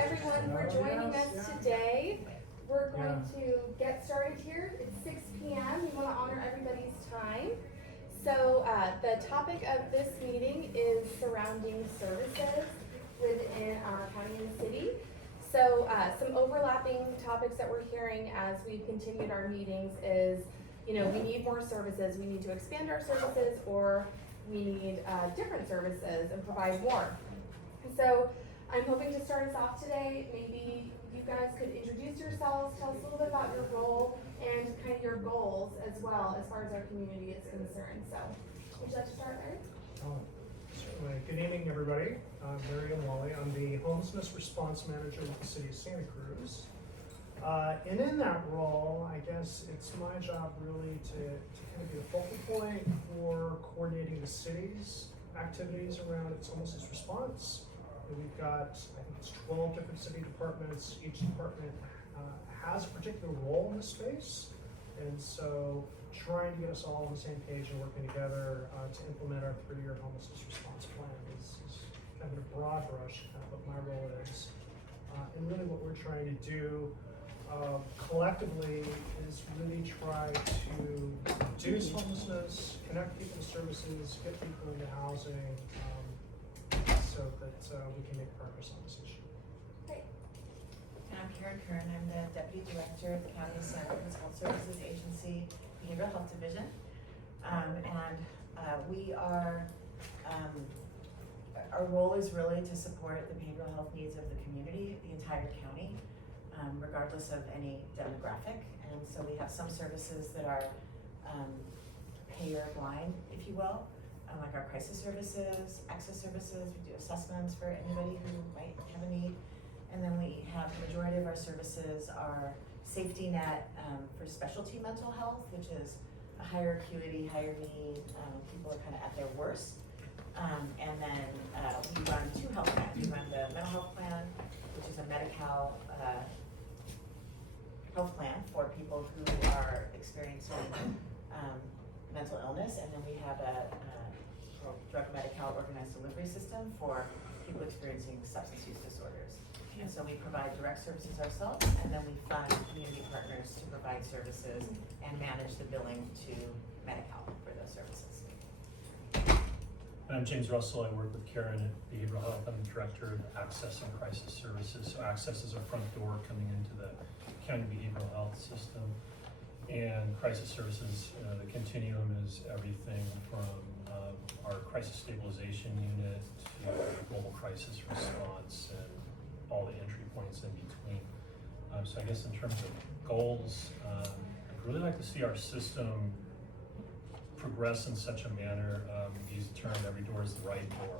everyone for joining us today. We're going to get started here. It's 6 p.m. We want to honor everybody's time. So the topic of this meeting is surrounding services within our county and city. So some overlapping topics that we're hearing as we've continued our meetings is, we need more services. We need to expand our services, or we need different services and provide more. So I'm hoping to start us off today. Maybe you guys could introduce yourselves, tell us a little bit about your role and kind of your goals as well as far as our community is concerned. So would you like to start, Larry? Certainly. Good evening, everybody. I'm Larry Imwalle. I'm the Homelessness Response Manager with the City of Santa Cruz. And in that role, I guess it's my job really to kind of be the focal point for coordinating the city's activities around its homelessness response. And we've got, I think it's 12 different city departments. Each department has a particular role in the space. And so trying to get us all on the same page and working together to implement our 3-year homelessness response plan is kind of a broad brush, kind of what my role is. And really what we're trying to do collectively is really try to reduce homelessness, connect people to services, get people into housing, so that we can make progress on this issue. Great. And I'm Kern. I'm the Deputy Director of the County of Santa Cruz Health Services Agency Behavioral Health Division. We are, our role is really to support the behavioral health needs of the community, the entire county, regardless of any demographic. And so we have some services that are payer blind, if you will, like our crisis services, access services. We do assessments for anybody who might have a need. And then we have the majority of our services are safety net for specialty mental health, which is a higher acuity, higher need. People are kind of at their worst. And then we run 2 health plans. We run the mental health plan, which is a Medi-Cal health plan for people who are experiencing mental illness. And then we have a drug Medi-Cal organized delivery system for people experiencing substance use disorders. And so we provide direct services ourselves, and then we fund community partners to provide services and manage the billing to Medi-Cal for those services. I'm James Russell. I work with Kern at Behavioral Health. I'm the Director of Access and Crisis Services. So Access is our front door coming into the county behavioral health system. And Crisis Services, the continuum is everything from our crisis stabilization unit to global crisis response and all the entry points in between. So I guess in terms of goals, I'd really like to see our system progress in such a manner. We use the term every door is the right door.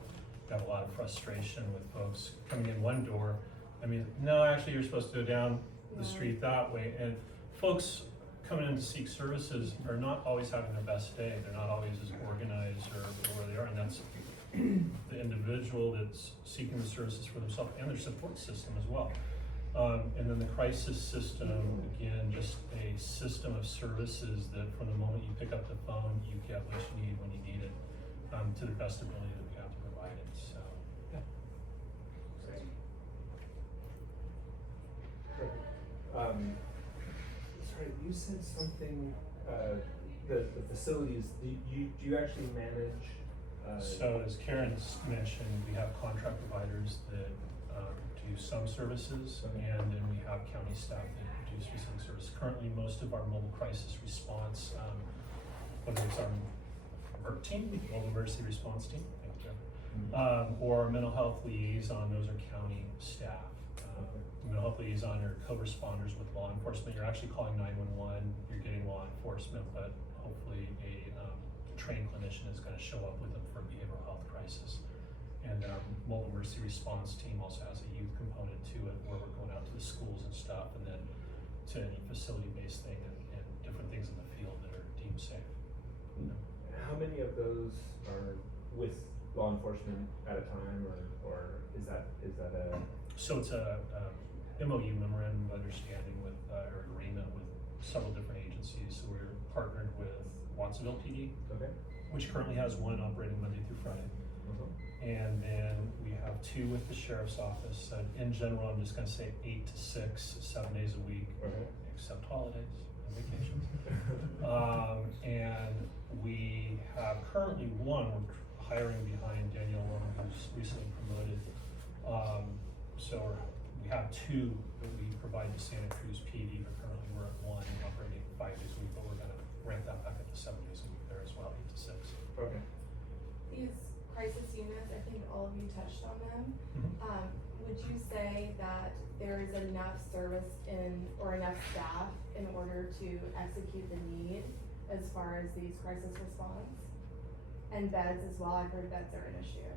Got a lot of frustration with folks coming in one door. I mean, no, actually you're supposed to go down the street that way. And folks coming in to seek services are not always having their best day. They're not always as organized or where they are, and that's the individual that's seeking the services for themselves and their support system as well. And then the crisis system, again, just a system of services that from the moment you pick up the phone, you get what you need when you need it, to the best ability that we have to provide it. So, yeah. Sorry, you said something, the facilities, do you actually manage? So as Karen's mentioned, we have contract providers that do some services, and then we have county staff that do specific services. Currently, most of our mobile crisis response, whether it's our MERT team, Mobile Emergency Response Team, or our mental health liaison, those are county staff. Mental health liaison are co-responders with law enforcement. You're actually calling 911, you're getting law enforcement, but hopefully a trained clinician is going to show up with them for a behavioral health crisis. And our mobile emergency response team also has a youth component to it, where we're going out to the schools and stuff, and then to any facility-based thing and different things in the field that are deemed safe. How many of those are with law enforcement at a time, or is that a? So it's a MOU, memorandum of understanding with or agreement with several different agencies. So we're partnered with Watsonville PD, Okay. which currently has one operating Monday through Friday. And then we have 2 with the sheriff's office. In general, I'm just gonna say 8 to 6, 7 days a week, except holidays and vacations. And we have currently 1, we're hiring behind Danielle Lerman, who's recently promoted. So we have 2 that we provide to Santa Cruz PD, but currently we're at 1 operating 5 days a week, but we're gonna ramp that back up to 7 days a week there as well, 8 to 6. Okay. These crisis units, I think all of you touched on them. Would you say that there is enough service or enough staff in order to execute the need as far as these crisis response? And beds as well, I've heard beds are an issue.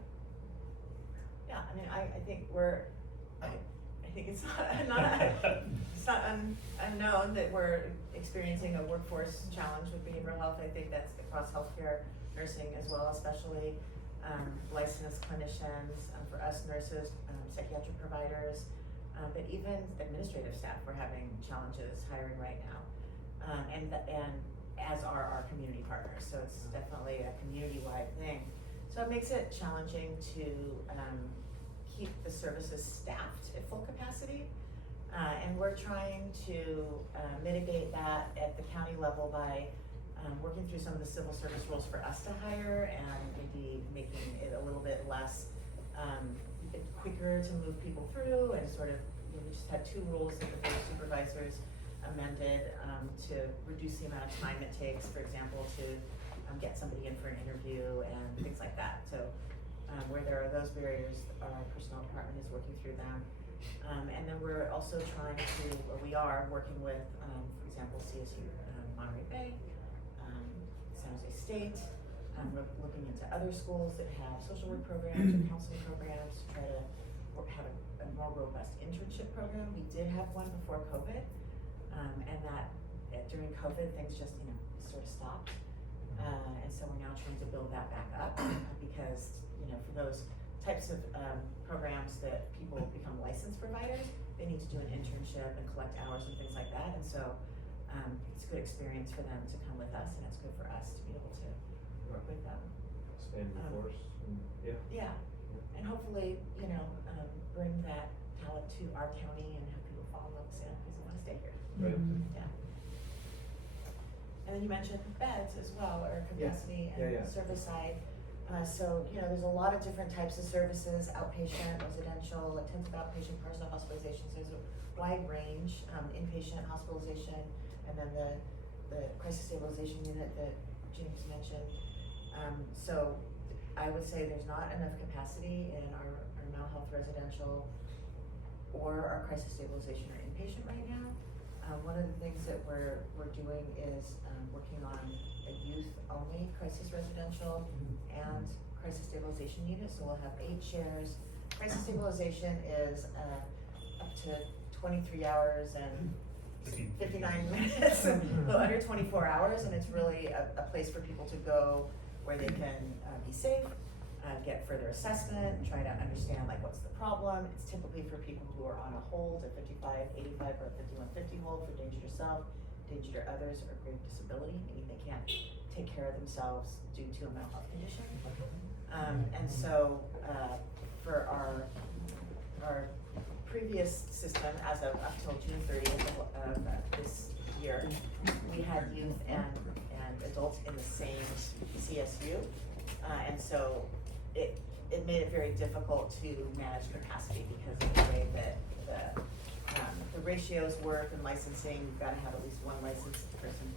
Yeah, I mean, I think I think it's not unknown that we're experiencing a workforce challenge with behavioral health. I think that's across healthcare, nursing as well, especially licensed clinicians, for us nurses, psychiatric providers, but even administrative staff, we're having challenges hiring right now. And as are our community partners, so it's definitely a community-wide thing. So it makes it challenging to keep the services staffed at full capacity. And we're trying to mitigate that at the county level by working through some of the civil service rules for us to hire and maybe making it a little bit less quicker to move people through, and sort of, we just had 2 rules that the board of supervisors amended to reduce the amount of time it takes, for example, to get somebody in for an interview and things like that. So where there are those barriers, our personnel department is working through them. And then we're also trying to, or we are working with, for example, CSU Monterey Bay, San Jose State. We're looking into other schools that have social work programs or counseling programs to try to have a more robust internship program. We did have one before COVID, and that during COVID things just sort of stopped, and so we're now trying to build that back up because for those types of programs that people become licensed providers, they need to do an internship and collect hours and things like that, and so it's a good experience for them to come with us, and it's good for us to be able to work with them. Expand the force, and Yeah, and hopefully, bring that talent to our county and have people fall in love with Santa Cruz and want to stay here. Right. Yeah. And then you mentioned beds as well, or capacity and service side. So, there's a lot of different types of services: outpatient, residential, intensive outpatient, partial hospitalizations. There's a wide range, inpatient hospitalization, and then the crisis stabilization unit that James mentioned. So I would say there's not enough capacity in our mental health residential or our crisis stabilization or inpatient right now. One of the things that we're doing is working on a youth-only crisis residential and crisis stabilization unit. So we'll have 8 chairs. Crisis stabilization is up to 23 hours and 59 minutes, so under 24 hours, and it's really a place for people to go where they can be safe, get further assessment, and try to understand what's the problem. It's typically for people who are on a hold, a 55, 85, or a 5150 hold for danger to self, danger to others, or grave disability, meaning they can't take care of themselves due to a mental health condition. And so for our previous system, as of up till June 30th of this year, we had youth and adults in the same CSU, and so it made it very difficult to manage capacity because of the way that the ratios work in licensing. You've got to have at least 1 licensed person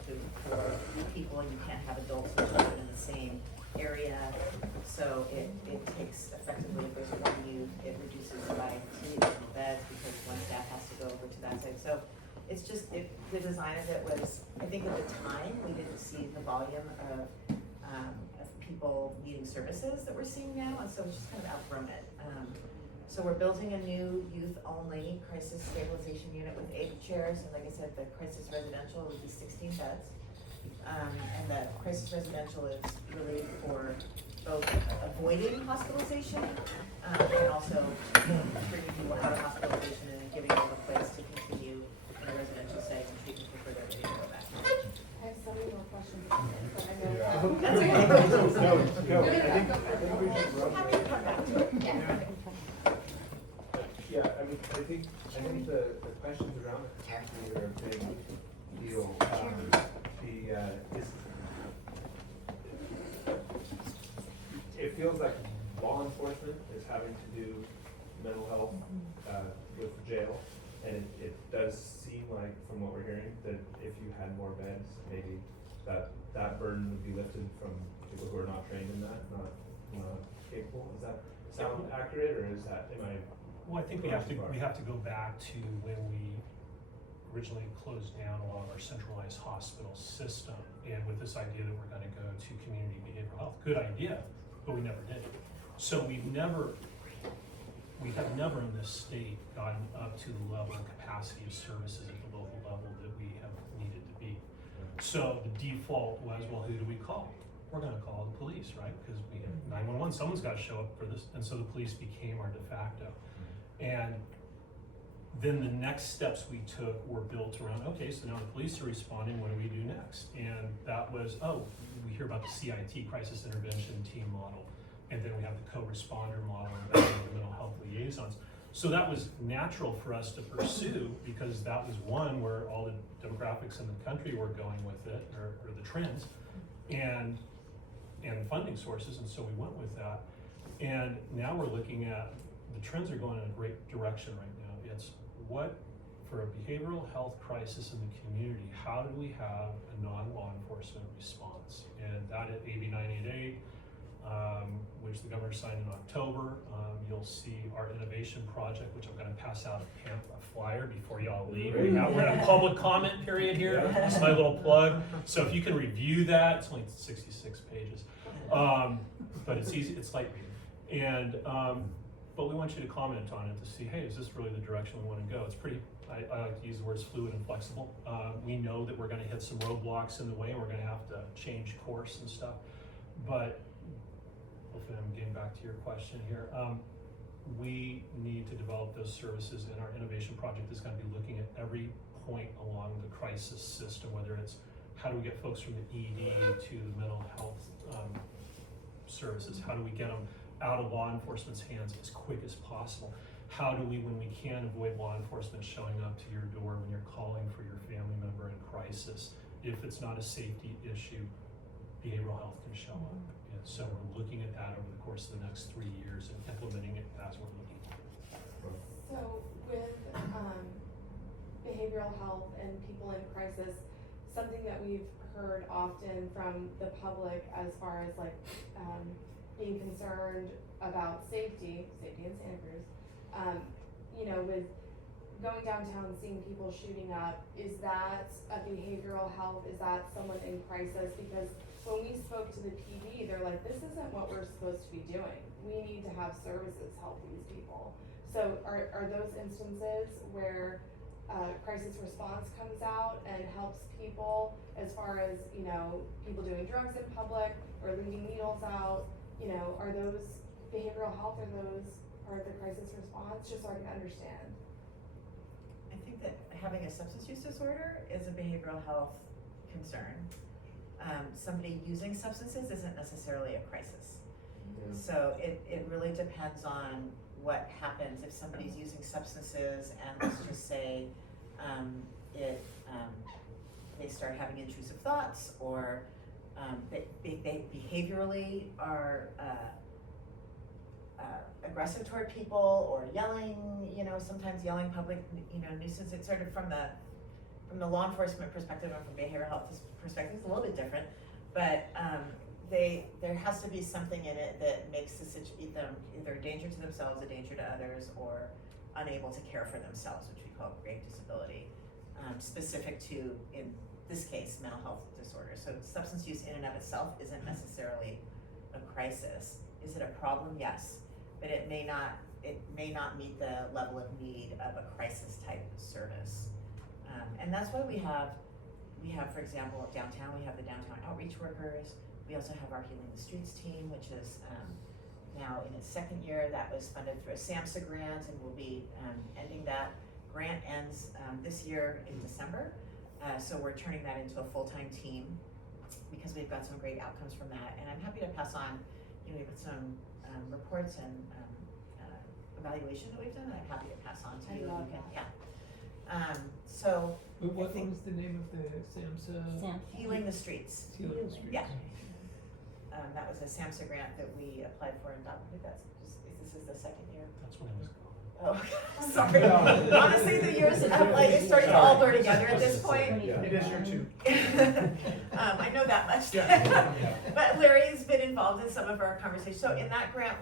for people, and you can't have adults and children in the same area. So it takes effectively, if there's 1 youth, it reduces by 2 additional beds because 1 staff has to go over to that side. So it's just, the design of it was, I think at the time, we didn't see the volume of people needing services that we're seeing now, and so we just kind of outgrown it. So we're building a new youth-only crisis stabilization unit with 8 chairs, and like I said, the crisis residential would be 16 beds. And the crisis residential is really for both avoiding hospitalization and also bringing people out of hospitalization and giving them a place to continue in a residential setting and treatment before they're ready to go back. I have so many more questions about this, but I know. That's okay. Go. I think we should run. I think the questions around the capacity are a big deal. It feels like law enforcement is having to do mental health with jail, and it does seem like, from what we're hearing, that if you had more beds, maybe that burden would be lifted from people who are not trained in that, not capable. Does that sound accurate, or am I? Well, I think we have to go back to when we originally closed down a lot of our centralized hospital system, and with this idea that we're going to go to community behavioral health. Good idea, but we never did. So we have never in this state gotten up to the level and capacity of services at the local level that we have needed to be. So the default was, well, who do we call? We're going to call the police, right? Because we have 911, someone's got to show up for this. And so the police became our de facto. And then the next steps we took were built around, okay, so now the police are responding, what do we do next? And that was, we hear about the CIT, Crisis Intervention Team model. And then we have the co-responder model and the mental health liaisons. So that was natural for us to pursue, because that was one where all the demographics in the country were going with it, or the trends, and funding sources, and so we went with that. And now we're looking at, the trends are going in a great direction right now. It's what, for a behavioral health crisis in the community, how do we have a non-law enforcement response? And that at AB 988, which the governor signed in October. You'll see our innovation project, which I'm going to pass out a flyer before y'all leave. We're in a public comment period here. That's my little plug. So if you can review that, it's only 66 pages, but it's easy. It's light reading, and but we want you to comment on it to see, hey, is this really the direction we want to go? It's pretty. I like to use the words fluid and flexible. We know that we're going to hit some roadblocks in the way, and we're going to have to change course and stuff, but hopefully I'm getting back to your question here. We need to develop those services, and our innovation project is going to be looking at every point along the crisis system, whether it's how do we get folks from the ED to the mental health services, how do we get them out of law enforcement's hands as quick as possible, how do we, when we can, avoid law enforcement showing up to your door when you're calling for your family member in crisis. If it's not a safety issue, behavioral health can show up. And so we're looking at that over the course of the next 3 years and implementing it as we're looking. So with behavioral health and people in crisis, something that we've heard often from the public as far as like being concerned about safety in Santa Cruz, with going downtown and seeing people shooting up, is that a behavioral health? Is that someone in crisis? Because when we spoke to the PD, they're like, this isn't what we're supposed to be doing. We need to have services help these people. So are those instances where crisis response comes out and helps people as far as, people doing drugs in public or leaving needles out, are those behavioral health, or those part of the crisis response, just so I can understand? I think that having a substance use disorder is a behavioral health concern. Somebody using substances isn't necessarily a crisis. Yeah. So it really depends on what happens if somebody's using substances, and let's just say they start having intrusive thoughts, or they behaviorally are aggressive toward people, or yelling, sometimes yelling public, nuisance. It's sort of from the law enforcement perspective and from behavioral health perspective, it's a little bit different, but there has to be something in it that makes them either a danger to themselves, a danger to others, or unable to care for themselves, which we call grave disability, specific to, in this case, mental health disorder. So substance use in and of itself isn't necessarily a crisis. Is it a problem? Yes, but it may not meet the level of need of a crisis type service. And that's why we have, for example, downtown, we have the downtown outreach workers. We also have our Healing the Streets team, which is now in its second year. That was funded through a SAMHSA grant, and we'll be ending that. Grant ends this year in December. So we're turning that into a full-time team because we've got some great outcomes from that. And I'm happy to pass on, we've got some reports and evaluation that we've done, that I'm happy to pass on to I you. love You can- that. Yeah. So, But what think- was the name of the SAMHSA? Healing the Streets. Healing Streets. Yeah. That was a SAMHSA grant that we applied for and got, I think this is the second year. That's when I was gone. Oh, sorry. Honestly, the years, it's starting to all blur together at this point. Yeah. It is your two. I know that much. Yeah. But Larry's been involved in some of our conversations. So in that grant,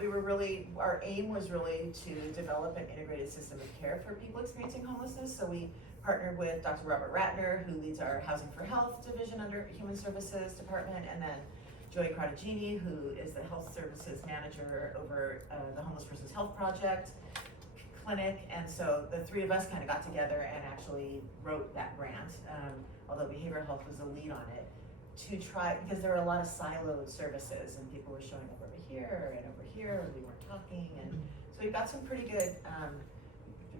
our aim was really to develop an integrated system of care for people experiencing homelessness. So we partnered with Dr. Robert Ratner, who leads our Housing for Health division under Human Services Department, and then Joey Cartagini, who is the Health Services Manager over the Homeless Persons Health Project clinic. And so the three of us kind of got together and actually wrote that grant, although behavioral health was the lead on it, to try, because there were a lot of siloed services and people were showing up over here and we weren't talking. And so we've got some pretty good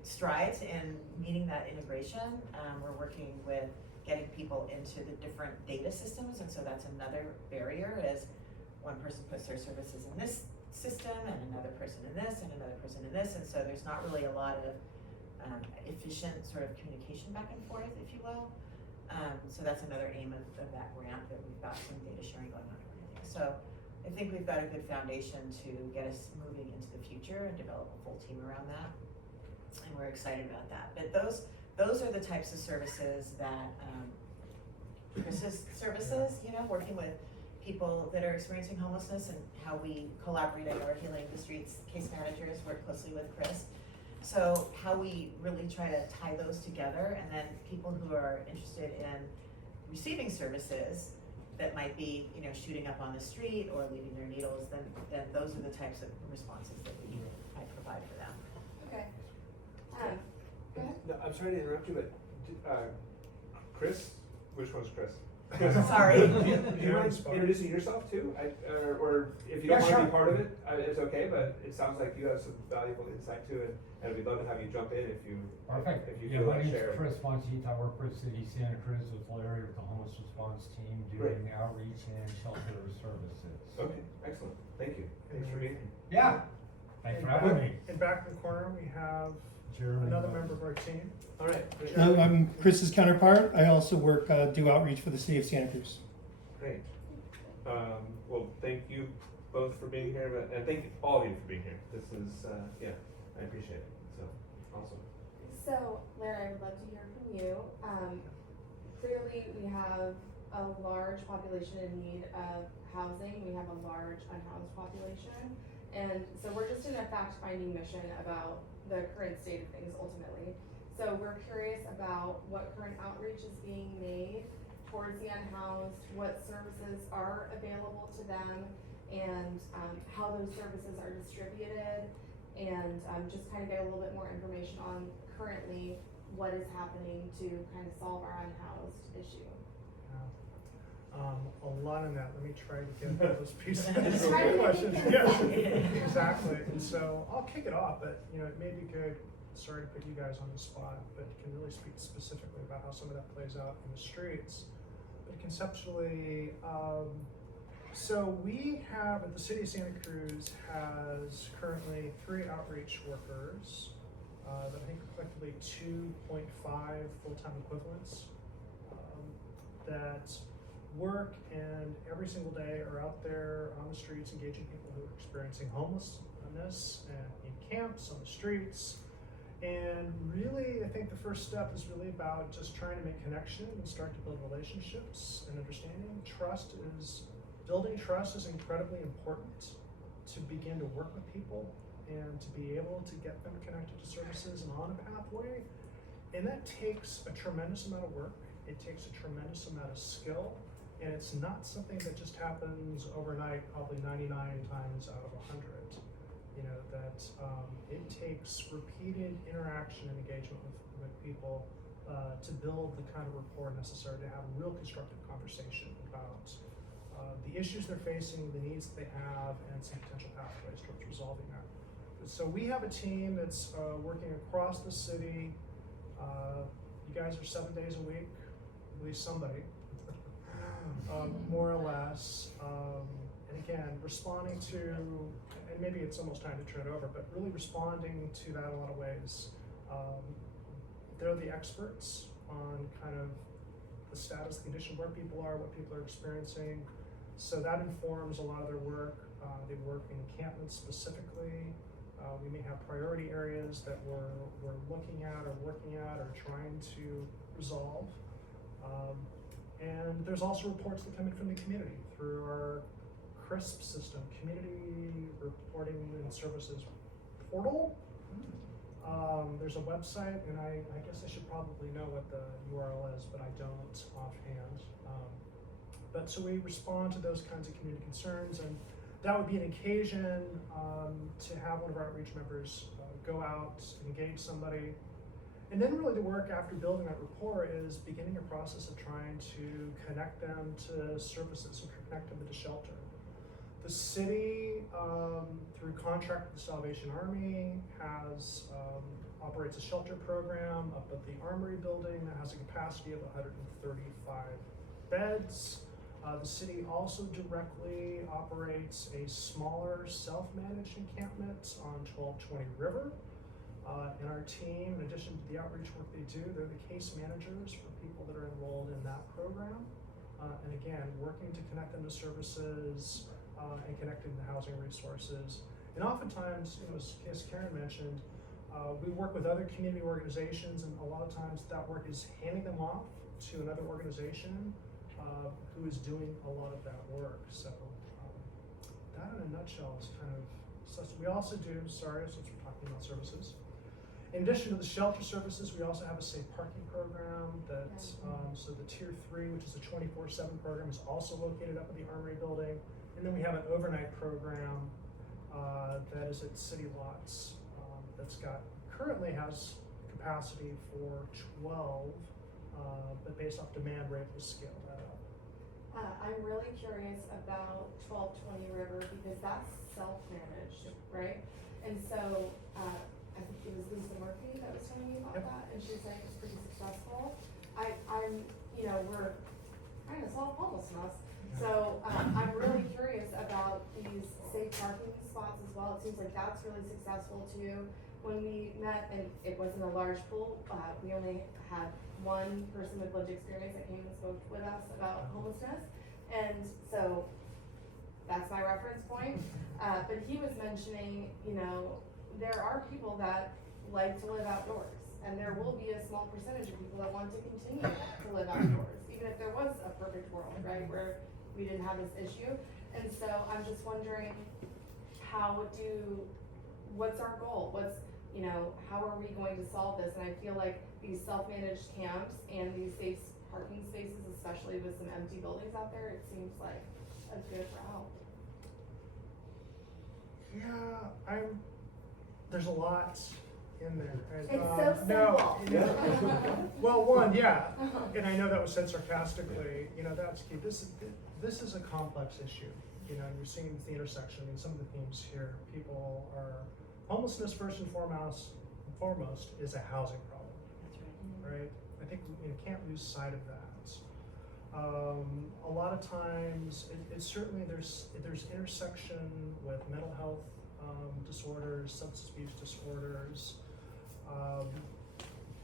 strides in meeting that integration. We're working with getting people into the different data systems, and so that's another barrier, is one person puts their services in this system and another person in this and another person in this, and so there's not really a lot of efficient sort of communication back and forth, if you will. So that's another aim of that grant, that we've got some data sharing going on and everything. So I think we've got a good foundation to get us moving into the future and develop a full team around that, and we're excited about that. But those are the types of services that Chris's services, working with people that are experiencing homelessness, and how we collaborate at our Healing the Streets case managers work closely with Chris. So how we really try to tie those together, and then people who are interested in receiving services that might be, shooting up on the street or leaving their needles, then those are the types of responses that we might provide for them. Okay. Go ahead. No, I'm sorry to interrupt you, but Chris, which one's Chris? Sorry. Do you mind introducing yourself too? Or if you don't want to be part of it, it's okay, but it sounds like you have some valuable insight to it, and we'd love to have you jump in if you Yeah, feel my like name's sharing. Chris Fonseca. I work for City Santa Cruz with Larry with the homeless response team, doing outreach and shelter services. Okay, excellent. Thank you. Thanks for being here. Yeah, thanks for having me. And back in the corner, we have Jeremy. another member of our team. All right. Great. I'm Chris's counterpart. I also work, do outreach for the city of Santa Cruz. Great. Well, thank you both for being here, and thank all of you for being here. This is, I appreciate it. So, awesome. So, Larry, I would love to hear from you. Clearly, we have a large population in need of housing. We have a large unhoused population. And so we're just in a fact-finding mission about the current state of things ultimately. So we're curious about what current outreach is being made towards the unhoused, what services are available to them, and how those services are distributed, and just kind of get a little bit more information on currently what is happening to kind of solve our unhoused issue. A lot in that. Let me try to get those pieces. Try to make Questions. it Yes, simple. exactly. And so I'll kick it off, but it may be good. Sorry to put you guys on the spot, but can really speak specifically about how some of that plays out in the streets. But conceptually, so we have at the city of Santa Cruz has currently 3 outreach workers that I think are collectively 2.5 full-time equivalents that work and every single day are out there on the streets engaging people who are experiencing homelessness and in camps, on the streets. And really, I think the first step is really about just trying to make connection and start to build relationships and understanding. Building trust is incredibly important to begin to work with people and to be able to get them connected to services and on a pathway. And that takes a tremendous amount of work. It takes a tremendous amount of skill. And it's not something that just happens overnight, probably 99 times out of 100. It takes repeated interaction and engagement with people to build the kind of rapport necessary to have a real constructive conversation about the issues they're facing, the needs that they have, and some potential pathways towards resolving that. So we have a team that's working across the city. You guys are 7 days a week, at least somebody. More or less, and again, responding to and maybe it's almost time to turn it over, but really responding to that in a lot of ways. They're the experts on kind of the status, the condition, where people are, what people are experiencing. So that informs a lot of their work. They work in encampments specifically. We may have priority areas that we're looking at or working at or trying to resolve. And there's also reports that come in from the community through our CRISP system, Community Reporting and Services Portal. There's a website, and I guess I should probably know what the URL is, but I don't offhand. But so we respond to those kinds of community concerns, and that would be an occasion to have one of our outreach members go out, engage somebody. And then really the work after building that rapport is beginning a process of trying to connect them to services and connect them to shelter. The city, through contract with the Salvation Army, operates a shelter program up at the Armory building that has a capacity of 135 beds. The city also directly operates a smaller self-managed encampment on 1220 River. And our team, in addition to the outreach work they do, they're the case managers for people that are enrolled in that program. And again, working to connect them to services and connecting to housing resources. And oftentimes, as Karen mentioned, we work with other community organizations, and a lot of times that work is handing them off to another organization who is doing a lot of that work. So that in a nutshell is kind of stuff. We also do, since we're talking about services, in addition to the shelter services, we also have a safe parking program that, so the Tier 3, which is a 24/7 program, is also located up at the Armory building. And then we have an overnight program that is at city lots that's currently has capacity for 12, but based off demand, we're able to scale that up. I'm really curious about 1220 River because that's self-managed, right? And so I think it was Lisa Murphy that was telling me about that, and she was saying it's pretty successful. We're trying to solve homelessness. So I'm really curious about these safe parking spots as well. It seems like that's really successful too. When we met, and it wasn't a large pool, we only had one person with lived experience that came and spoke with us about homelessness. And so that's my reference point. But he was mentioning, there are people that like to live outdoors, and there will be a small percentage of people that want to continue to live outdoors, even if there was a perfect world, right, where we didn't have this issue. And so I'm just wondering, what's our goal? How are we going to solve this? And I feel like these self-managed camps and these safe parking spaces, especially with some empty buildings out there, it seems like a good route. Yeah, there's a lot in there. It's so simple. Well, one, yeah, and I know that was said sarcastically, that's key. This is a complex issue, you're seeing the intersection, and some of the themes here. People are, homelessness first and foremost is a housing problem. That's right. Right? I think we can't lose sight of that. A lot of times, it's certainly there's intersection with mental health disorders, substance abuse disorders,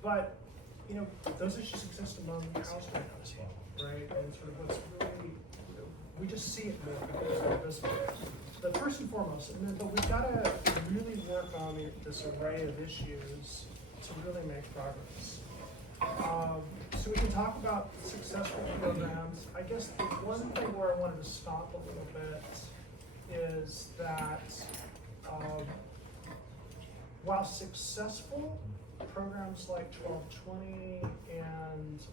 but those issues exist among households as well, right? And sort of what's really, we just see it more because it's more visible. But first and foremost, but we've got to really work on this array of issues to really make progress. So we can talk about successful programs. I guess the one thing where I wanted to stop a little bit is that while successful, programs like 1220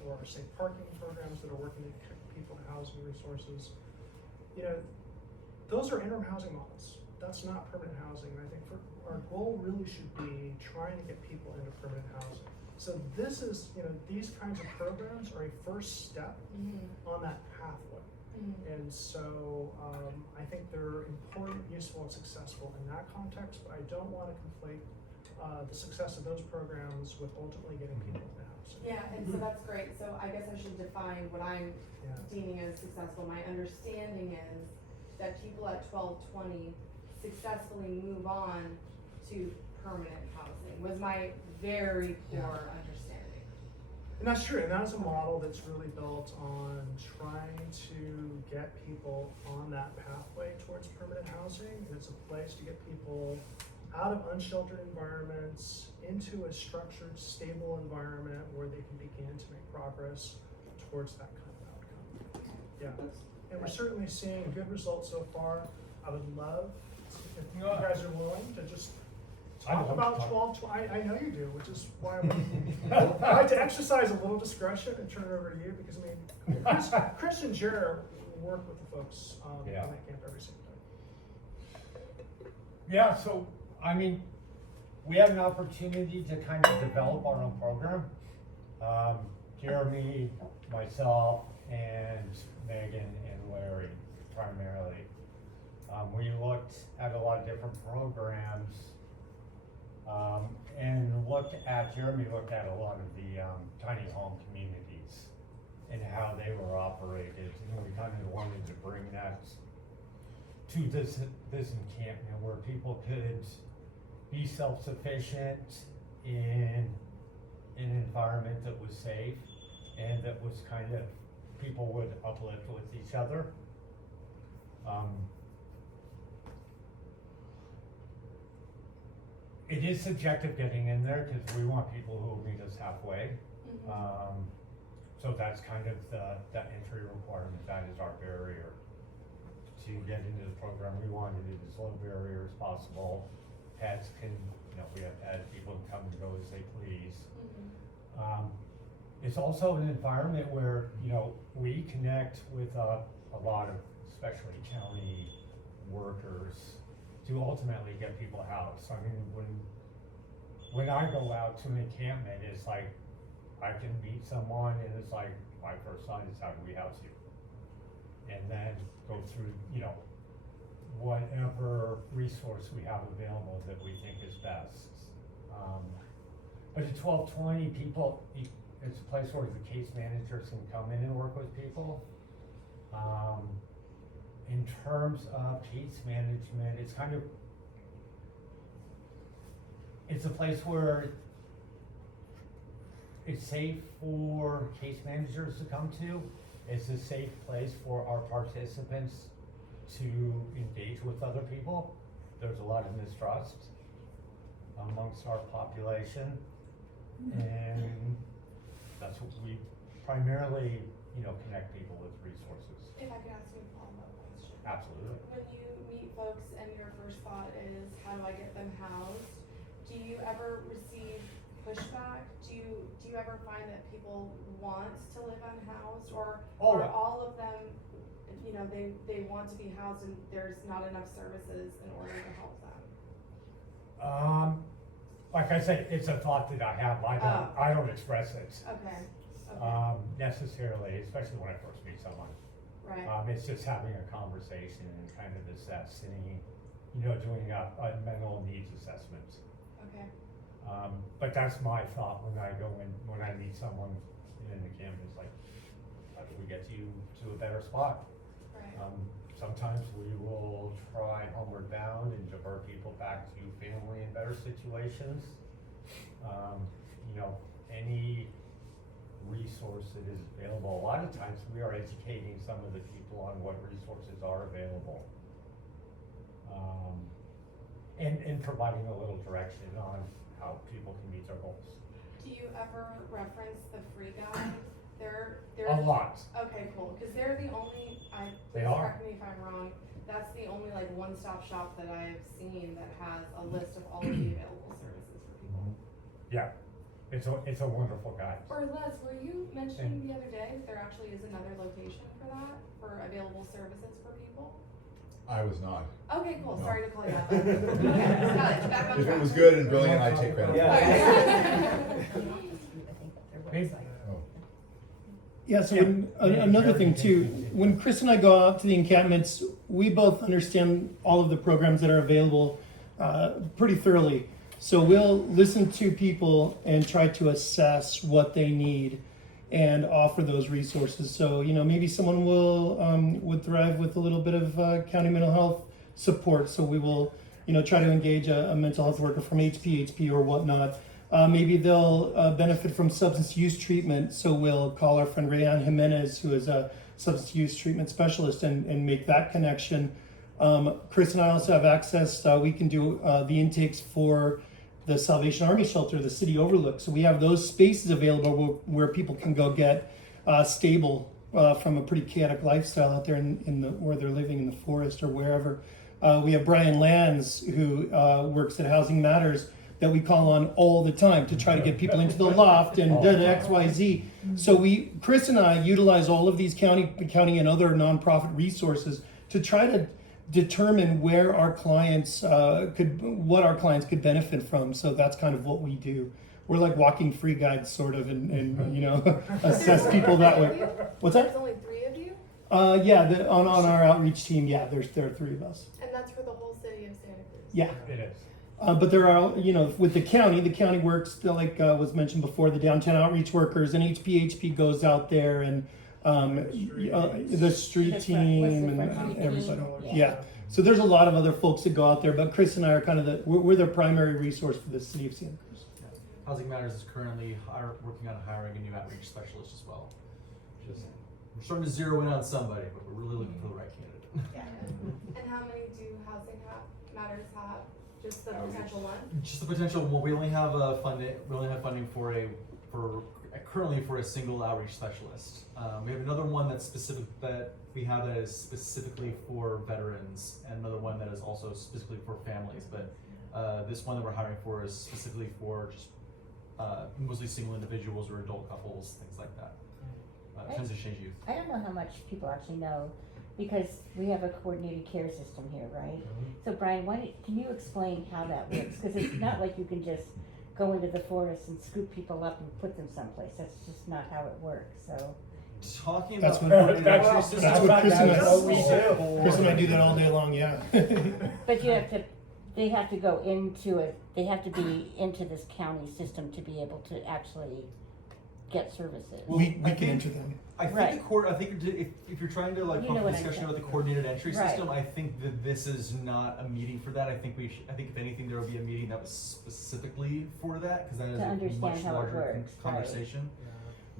or say parking programs that are working to connect people to housing resources, those are interim housing models. That's not permanent housing. And I think our goal really should be trying to get people into permanent housing. So this is, these kinds of programs are a first step on that pathway. And so I think they're important, useful, and successful in that context, but I don't want to conflate the success of those programs with ultimately getting people into housing. Yeah, and so that's great. So I guess I should define what I'm deeming as successful. My understanding is that people at 1220 successfully move on to permanent housing, was my very poor understanding. And that's true, and that is a model that's really built on trying to get people on that pathway towards permanent housing. And it's a place to get people out of unsheltered environments into a structured, stable environment where they can begin to make progress towards that kind of outcome. Yeah, and we're certainly seeing good results so far. I would love, if you guys are willing, to just talk about 12, I know you do, which is why I like to exercise a little discretion and turn it over to you, because I mean, Chris and Jared work with the folks in that camp every single day. Yeah, so, I mean, we have an opportunity to kind of develop our own program. Jeremy, myself, and Megan and Larry primarily. We looked at a lot of different programs, and Jeremy looked at a lot of the tiny home communities and how they were operated. And we kind of wanted to bring that to this encampment where people could be self-sufficient in an environment that was safe and that was kind of, people would uplift with each other. It is subjective getting in there because we want people who will meet us halfway. So that's kind of the entry requirement. That is our barrier to get into the program. We wanted it as low barrier as possible. Pets can, we have pets, people can come and go as they please. It's also an environment where, we connect with a lot of, especially county workers, to ultimately get people housed. I mean, when I go out to an encampment, it's like, I can meet someone and it's like, my first thought is, how do we house you? And then go through, whatever resource we have available that we think is best. But at 1220, people, it's a place where the case managers can come in and work with people. In terms of case management, it's a place where it's safe for case managers to come to. It's a safe place for our participants to engage with other people. There's a lot of mistrust amongst our population, and that's what we primarily, connect people with resources. If I could ask you a follow-up question. Absolutely. When you meet folks and your first thought is, how do I get them housed? Do you ever receive pushback? Do you ever find that people want to live unhoused, or are all of them, they want to be housed and there's not enough services in order to help them? Like I said, it's a thought that I have. I don't express it. Okay. Necessarily, especially when I first meet someone. Right. It's just having a conversation and kind of assessing, doing a mental needs assessment. Okay. But that's my thought when I go in, when I meet someone in the camp, it's like, how do we get you to a better spot? Right. Sometimes we will try homeward bound and divert people back to family and better situations. Any resource that is available. A lot of times we are educating some of the people on what resources are available. And providing a little direction on how people can meet their goals. Do you ever reference the free guide? They're A lot. Okay, cool. Because they're the only, They are. correct me if I'm wrong, that's the only one-stop shop that I've seen that has a list of all of the available services for people. Yeah, it's a wonderful guide. Or Les, were you mentioning the other day that there actually is another location for that, for available services for people? I was not. Okay, cool. No. Sorry to call you out. Okay, got it. Back on If track. it was good and brilliant, I'd take credit. Yeah, so another thing too, when Chris and I go out to the encampments, we both understand all of the programs that are available pretty thoroughly. So we'll listen to people and try to assess what they need and offer those resources. So, maybe someone would thrive with a little bit of county mental health support. So we will, try to engage a mental health worker from HPHP or whatnot. Maybe they'll benefit from substance use treatment. So we'll call our friend Rayan Jimenez, who is a substance use treatment specialist, and make that connection. Chris and I also have access. We can do the intakes for the Salvation Army shelter, the city overlook. So we have those spaces available where people can go get stable from a pretty chaotic lifestyle out there where they're living in the forest or wherever. We have Brian Lands, who works at Housing Matters, that we call on all the time to try to get people into the loft and XYZ. So Chris and I utilize all of these county and other nonprofit resources to try to determine where our clients what our clients could benefit from. So that's kind of what we do. We're like walking free guides, sort of, and assess people that way. What's that? There's only 3 of you, Yeah, on our outreach team, yeah, there are 3 of us. and that's for the whole city of Santa Cruz. Yeah. It is. But there are, with the county works, like was mentioned before, the downtown outreach workers, and HPHP goes out there, and the street team and everybody. Yeah. So there's a lot of other folks that go out there, but Chris and I are kind of we're the primary resource for the city of Santa Cruz. Housing Matters is currently working on hiring a new outreach specialist as well. We're starting to zero in on somebody, but we're really looking for the right candidate. Yeah. And how many do Housing Matters have? Just the potential one? Just the potential. Well, we only have funding. We only have funding currently for a single outreach specialist. We have another one that we have that is specifically for veterans, and another one that is also specifically for families. But this one that we're hiring for is specifically for just mostly single individuals or adult couples, things like that. Transition youth. I don't know how much people actually know, because we have a coordinated care system here, right? So Brian, can you explain how that works? Because it's not like you can just go into the forest and scoop people up and put them someplace. That's just not how it works. So Talking That's about what- coordinated entry That's system. what Chris and I That's what we do. Chris and I do that all day long. Yeah. but they have to go into it. They have to be into this county system to be able to actually get services. Well, we I can think- enter them. I think Right. I think if you're trying to You know pump a what I'm discussion saying. about the coordinated entry Right. system, I think that this is not a meeting for that. I think if anything, there will be a meeting that was specifically for that, because that is To a understand much how it larger works, conversation.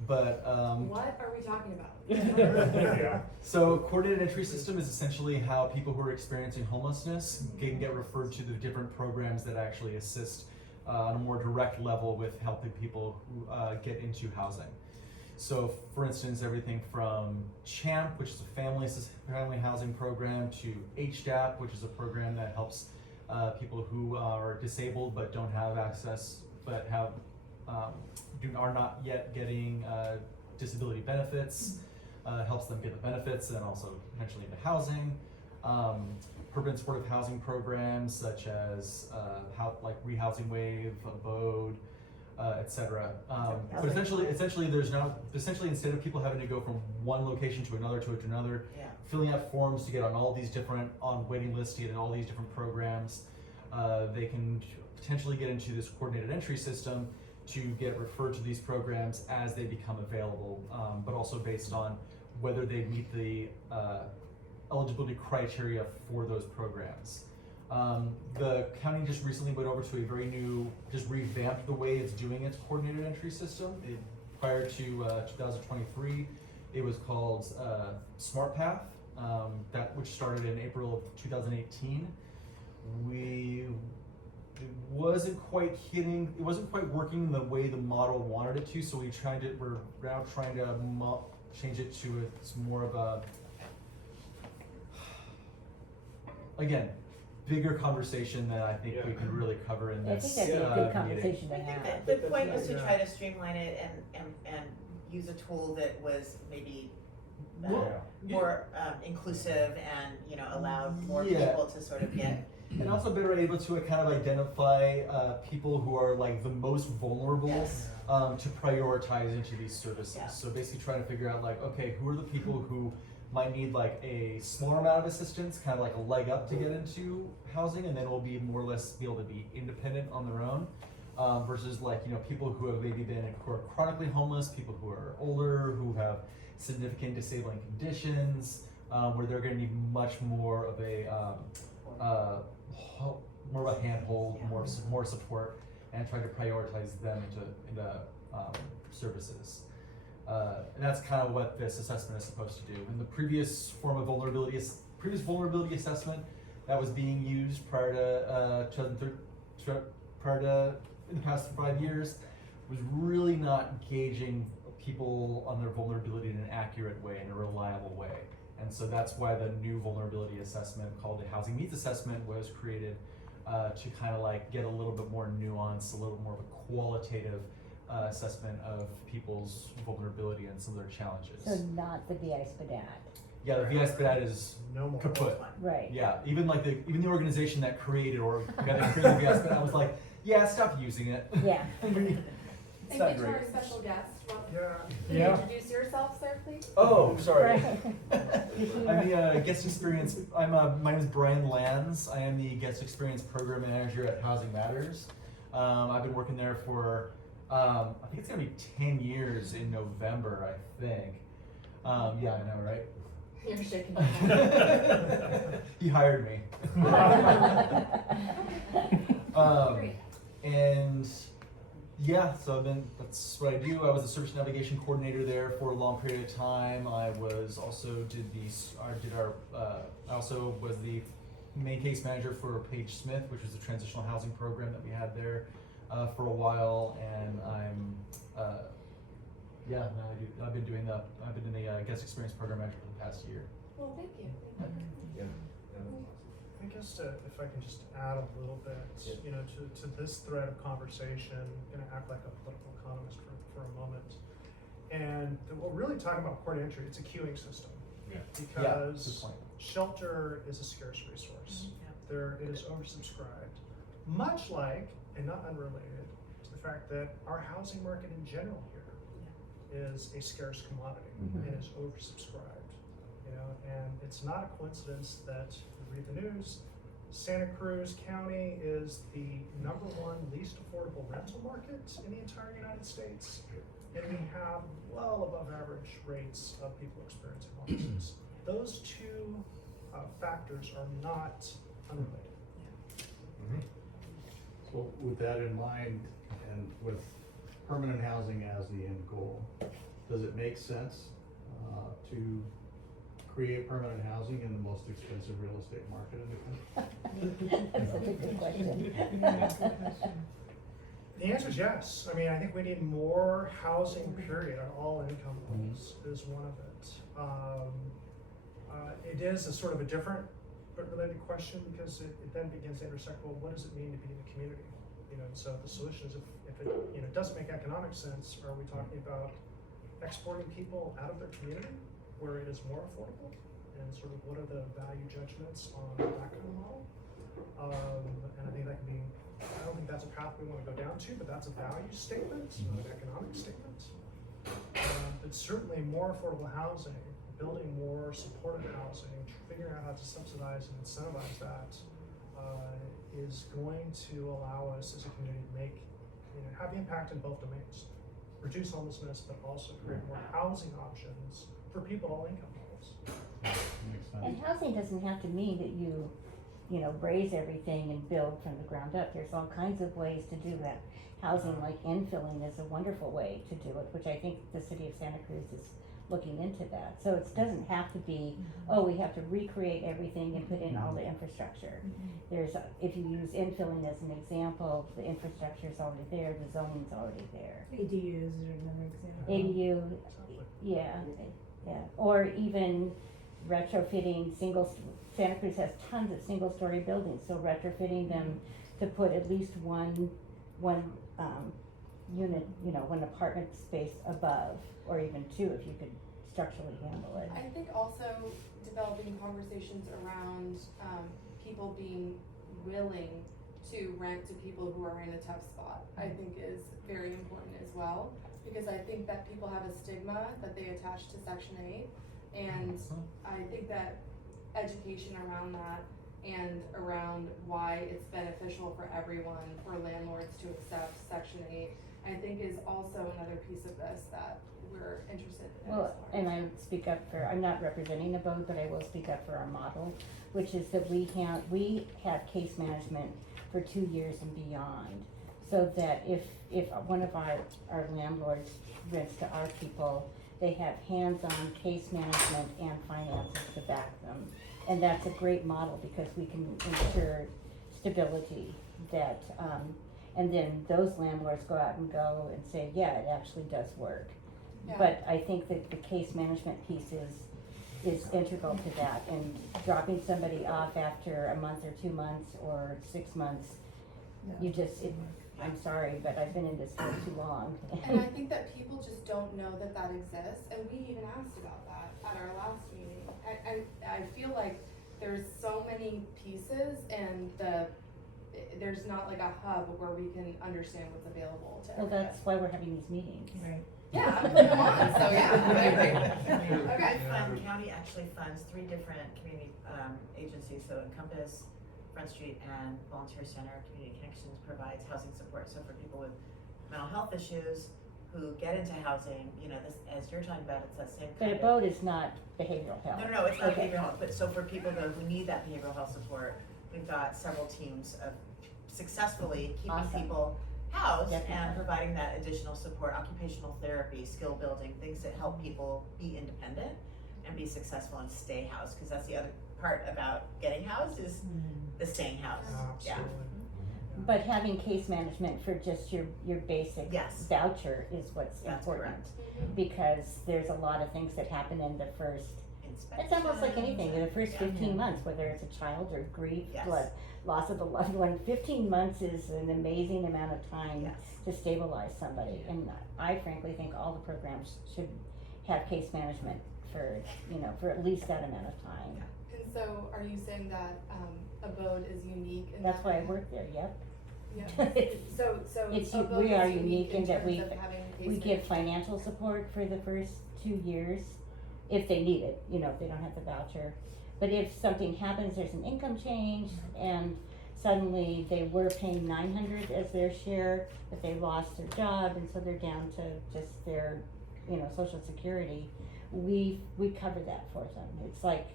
But What are we talking about? Yeah. so coordinated entry system is essentially how people who are experiencing homelessness can get referred to the different programs that actually assist on a more direct level with helping people who get into housing. So, for instance, everything from CHAMP, which is a family housing program, to HDAP, which is a program that helps people who are disabled but don't have access, but are not yet getting disability benefits, helps them get the benefits and also potentially into housing. Urban supportive housing programs such as Rehousing Wave, Abode, etc. But essentially, instead of people having to go from one location to another, Yeah. filling out forms to get on all these different waiting lists to get in all these different programs, they can potentially get into this coordinated entry system to get referred to these programs as they become available, but also based on whether they meet the eligibility criteria for those programs. The county just recently went over to just revamped the way it's doing its coordinated entry system. Prior to 2023, it was called Smart Path, which started in April of 2018. It wasn't quite working the way the model wanted it to, so we're now trying to change it to it's more of a, again, bigger conversation that I think we can really cover in I this think that'd be a good meeting. conversation to I think have. that the point was to try to streamline it and use a tool that was maybe more inclusive and allowed more people to sort of get. And also better able to kind of identify people who are like the most vulnerable Yes. to prioritize into these services. Yeah. So basically trying to figure out okay, who are the people who might need a smaller amount of assistance, kind of like a leg up to get into housing, and then will be more or less be able to be independent on their own, versus people who have maybe been who are chronically homeless, people who are older, who have significant disabling conditions, where they're going to need much more of a more of a handhold, more support, and try to prioritize them into services. And that's kind of what this assessment is supposed to do. In the previous vulnerability assessment that was being used prior to in the past 5 years was really not gauging people on their vulnerability in an accurate way, in a reliable way. And so that's why the new vulnerability assessment called the Housing Needs Assessment was created to kind of like get a little bit more nuance, a little more of a qualitative assessment of people's vulnerability and some of their challenges. So not the VI-SPDAT. Yeah, the VI-SPDAT is No more. kaput. Right. Yeah, even the organization that created the VI-SPDAT was like, yeah, stop using it. Yeah. It's And not get to great. our special guest, Rob. Yeah. Can you introduce yourselves there, please? Oh, sorry. Right. I'm the guest experience. My name is Brian Lands. I am the guest experience program manager at Housing Matters. I've been working there for I think it's gonna be 10 years in November. I think. Yeah, I know, right? You're shaking your head. He hired me. Great. And yeah, so that's what I do. I was a service navigation coordinator there for a long period of time. I was also I also was the main case manager for Page Smith, which was the transitional housing program that we had there for a while. And I'm I've been doing the guest experience program manager for the past year. Well, thank you. Yeah. I guess if I can just add a little bit, you know, to this thread of conversation, I'm gonna act like a political economist for a moment. And we're really talking about port entry, it's a queuing system. Yeah. Because good point. shelter is a scarce resource. It is oversubscribed. Much like, and not unrelated, to the fact that our housing market in general here is a scarce commodity and is oversubscribed. You know, and it's not a coincidence that you read the news, Santa Cruz County is the #1 least affordable rental market in the entire United States. And we have well above average rates of people experiencing homelessness. Those two factors are not unrelated. So with that in mind, and with permanent housing as the end goal, does it make sense to create permanent housing in the most expensive real estate market in the country? That's a good question. The answer is yes. I mean, I think we need more housing, period, on all income levels is one of it. It is a sort of a different but related question because it then begins to intersect, well, what does it mean to be in the community? You know, so the solution is if it doesn't make economic sense, are we talking about exporting people out of their community where it is more affordable? And sort of what are the value judgments on that kind of model? And I think that can be, I don't think that's a path we want to go down to, but that's a value statement, not an economic statement. But certainly more affordable housing, building more supportive housing, figuring out how to subsidize and incentivize that is going to allow us as a community to have impact in both domains. Reduce homelessness, but also create more housing options for people all income levels. Makes sense. And housing doesn't have to mean that you raise everything and build from the ground up. There's all kinds of ways to do that. Housing, like infilling, is a wonderful way to do it, which I think the city of Santa Cruz is looking into that. So it doesn't have to be, we have to recreate everything and put in all the infrastructure. If you use infilling as an example, the infrastructure is already there, the zoning's already there. ADUs are another example. ADU, Exactly. yeah, or even retrofitting Santa Cruz has tons of single-story buildings, so retrofitting them to put at least one unit, one apartment space above, or even two if you could structurally handle it. I think also developing conversations around people being willing to rent to people who are in a tough spot, I think is very important as well. Because I think that people have a stigma that they attach to Section 8, and I think that education around that and around why it's beneficial for everyone, for landlords to accept Section 8, I think is also another piece of this that were interested in Well, exploring. and I speak up for, I'm not representing the board, but I will speak up for our model, which is that we have case management for 2 years and beyond. So that if one of our landlords rents to our people, they have hands-on case management and finances to back them. And that's a great model because we can ensure stability that, and then those landlords go out and go and say, yeah, it actually does work. Yeah. But I think that the case management piece is integral to that, and dropping somebody off after a month or 2 months or 6 months, you just, I'm sorry, but I've been in this for too long. And I think that people just don't know that that exists, and we even asked about that at our last meeting. I feel like there's so many pieces, and there's not like a hub where we can understand what's available to Well, everybody. that's why we're having these meetings. Right. Yeah, I'm putting them on, so yeah, I agree. Okay. The county actually funds 3 different community agencies, so Encompass, Front Street, and Volunteer Center. Community Connections provides housing support, so for people with mental health issues who get into housing, you know, this, as you're talking about, it's that same But kind a of. boat is not behavioral health. No, it's not Okay. behavioral health, but so for people though who need that behavioral health support, we've got several teams of successfully keeping Awesome. people housed and Definitely. providing that additional support, occupational therapy, skill building, things that help people be independent and be successful and stay housed, because that's the other part about getting housed is the staying housed. Yeah. Absolutely. But having case management for just your basic Yes. voucher is what's That's important. correct. Because there's a lot of things that happen in the first, it's almost like anything, in the first Yeah. 15 months, whether it's a child or grief, Yes. loss of a loved one. 15 months is an amazing amount of time Yes. to stabilize somebody. And I frankly think all the programs should have case management for, for at least that amount of time. Yeah. And so, are you saying that Abode is unique in That's that why I way? work there, yep. Yeah. So It's, Abode we are is unique in that terms we of having case give management. financial support for the first 2 years, if they need it, if they don't have the voucher. But if something happens, there's an income change, and suddenly they were paying $900 as their share, but they lost their job, and so they're down to just their, Social Security, we cover that for them. It's like,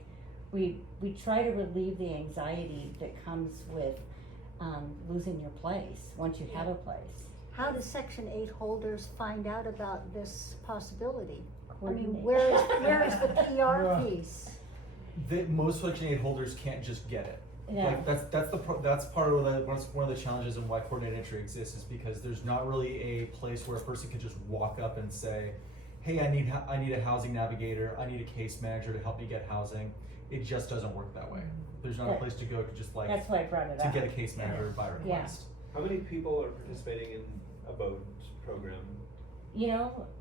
we try to relieve the anxiety that comes with losing your place, once you have a place. How do Section 8 holders find out about this possibility? I mean, Coordinate. where is the PR piece? Most Section 8 holders can't just get it. Yeah. Like that's part of one of the challenges and why coordinated entry exists, is because there's not really a place where a person can just walk up and say, hey, I need a housing navigator, I need a case manager to help me get housing. It just doesn't work that way. There's not a place to go to just like That's why I brought it to up. get a case manager by Yeah. request. How many people are participating in Abode's program?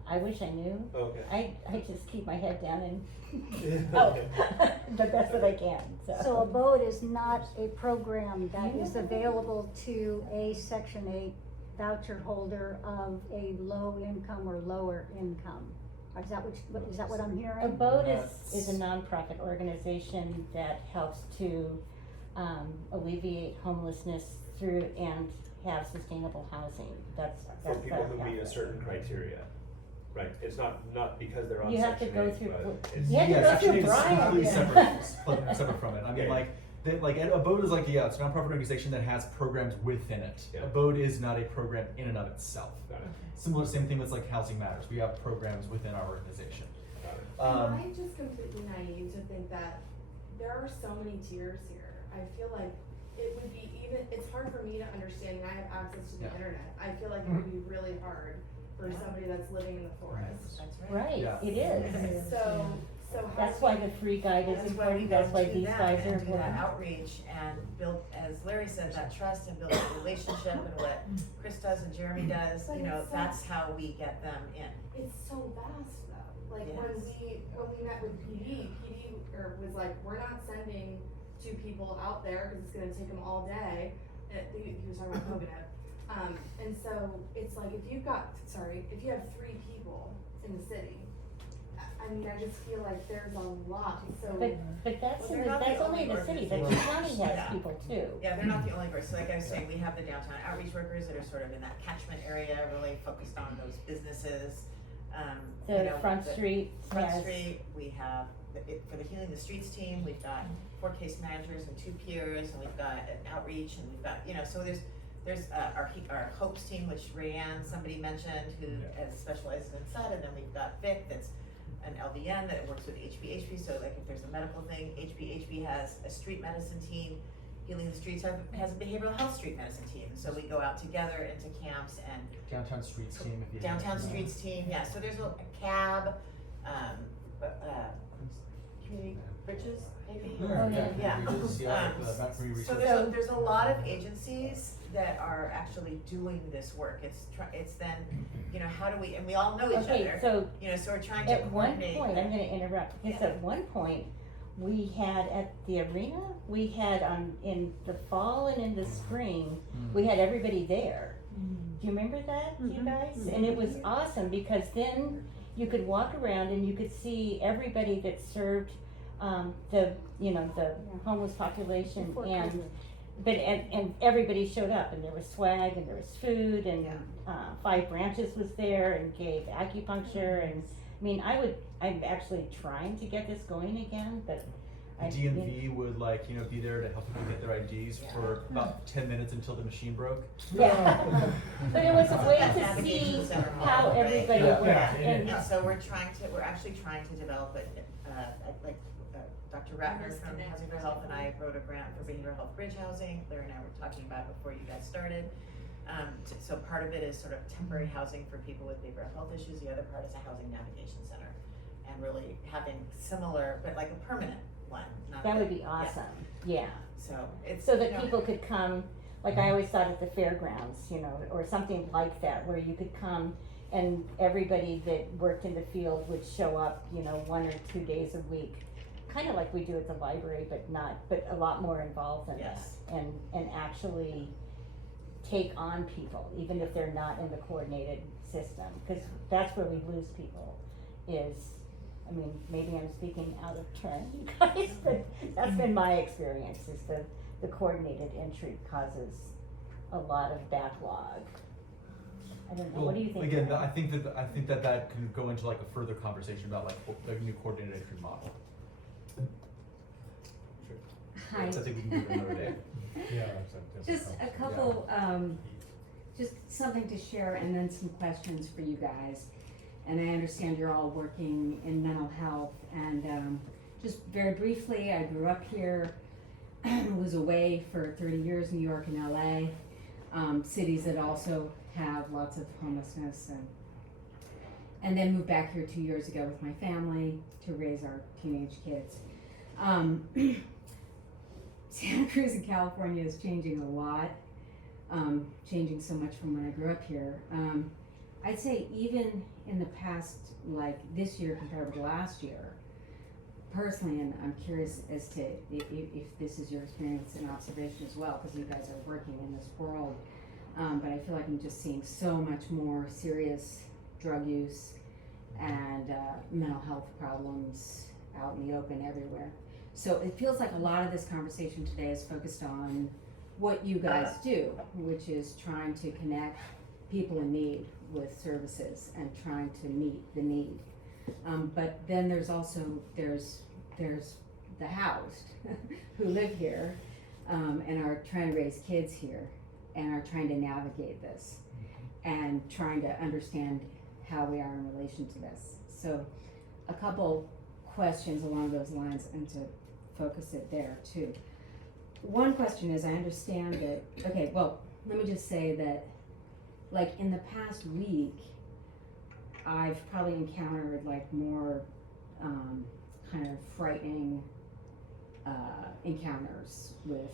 I wish I knew. Okay. I just keep my head down and help the best that I can, So Abode is not a program that is available to a Section 8 voucher holder of a low income or lower income. Is that what I'm hearing? Abode is a nonprofit organization that helps to alleviate homelessness through and have sustainable housing. That's For people who meet a nonprofit. certain criteria, right? It's not because they're on You have to Section go 8, through- but it's. You have to Yeah, go Section through 8 is Brian. completely Yeah. separate from it. I mean, Yeah. Abode is it's a nonprofit organization that has programs within it. Yeah. Abode is not a program in and of itself. Got it, Same thing with like Housing Matters. We have programs within our organization. got it. Am I just completely naive to think that there are so many tiers here? I feel like it would be it's hard for me to understand, and I have access to the Yeah. internet. I feel like it would be really hard for somebody that's living in the forest. That's right. Right, Yeah. it is. So how That's do why we- the free guide is That's why we important, go that's why to these them guys are and do that important. outreach and build, as Larry said, that trust and build that relationship, and what Chris does and Jeremy does, But it's that's how we get them in. It's so vast though. Like Yes. when we met with PD was like, we're not sending 2 people out there because it's gonna take them all day. He was talking about COVID. And so it's like if you have 3 people in the city, I mean, I just feel like there's a lot. So But that's, Well, they're not the only only the city, but the organization. county Yeah. has people too. Yeah, they're not the only group. So like I was saying, we have the downtown outreach workers that are sort of in that catchment area, really focused on those businesses. You The know, Front the Street Front has- Street, we have, for the Healing the Streets team, we've got 4 case managers and 2 peers, and we've got an outreach, and we've got, you know, so there's our Hopes team, which Rayanne, somebody mentioned, who has specialized in SUD, and then we've got Vic, that's an LVN that works with HBHB, so like if there's a medical thing, HBHB has a street medicine team, Healing the Streets has a behavioral health street medicine team, so we go out together into camps and Downtown Streets team, if you Downtown have- Streets team, yeah, so there's a cab, community bridges, maybe? Oh, yeah. Yeah. Bridges, yeah, the Mount Free So Resource. there's a lot of agencies that are actually doing this work, it's then, you know, how do we, and we all know each Okay, other, so you know, so we're trying to at one coordinate. point, I'm gonna interrupt, because at one point, we had at the arena, we had in the fall and in the spring, we had everybody there. Do you remember that, you guys? And it was awesome, because then you could walk around and you could see everybody that served, the homeless population, Before and COVID. but and everybody showed up, and there was swag, and there was food, and Yeah. 5 Branches was there and gave acupuncture, and I mean, I'm actually trying to get this going again, but The DMV would be there to help people get their IDs for about 10 minutes until the machine broke. yeah. But it was a way to Navigation see center how model, right? everybody Yeah. went, Yeah, and And so we're actually trying to develop it, like, Dr. Ratner from Housing for Health and I wrote a grant for behavioral health bridge housing, Claire and I were talking about it before you guys started. So part of it is sort of temporary housing for people with behavioral health issues, the other part is a housing navigation center. And really having similar, but like a permanent one, not. that would the- be awesome, yeah. So it's. So you that know, people could come, like I always thought at the fairgrounds, or something like that, where you could come and everybody that worked in the field would show up, 1 or 2 days a week. Kind of like we do at the library, but a lot more involved than that. Yes. And actually take on people, even if they're not in the coordinated system, because that's where we lose people, maybe I'm speaking out of turn, you guys, but that's been my experience, is the coordinated entry causes a lot of backlog. I don't know, what do you think? Again, Brian? I think that can go into like a further conversation about like the new coordinated entry model. Hi. I think we can do it another day. Yeah, that's Just a couple, just something to share and then some questions for you guys. And I understand you're all working in mental health, and just very briefly, I grew up here, was away for 30 years, New York and LA, cities that also have lots of homelessness, and then moved back here 2 years ago with my family to raise our teenage kids. Santa Cruz in California is changing a lot, changing so much from when I grew up here. I'd say even in the past, like this year compared with last year, personally, and I'm curious as to if this is your experience and observation as well, because you guys are working in this world, but I feel like I'm just seeing so much more serious drug use and mental health problems out in the open everywhere. So it feels like a lot of this conversation today is focused on what you guys do, which is trying to connect people in need with services and trying to meet the need. But then there's also, there's the housed who live here and are trying to raise kids here and are trying to navigate this and trying to understand how we are in relation to this. So a couple questions along those lines, and to focus it there too. One question is, I understand that, okay, well, let me just say that, like in the past week, I've probably encountered like more kind of frightening encounters with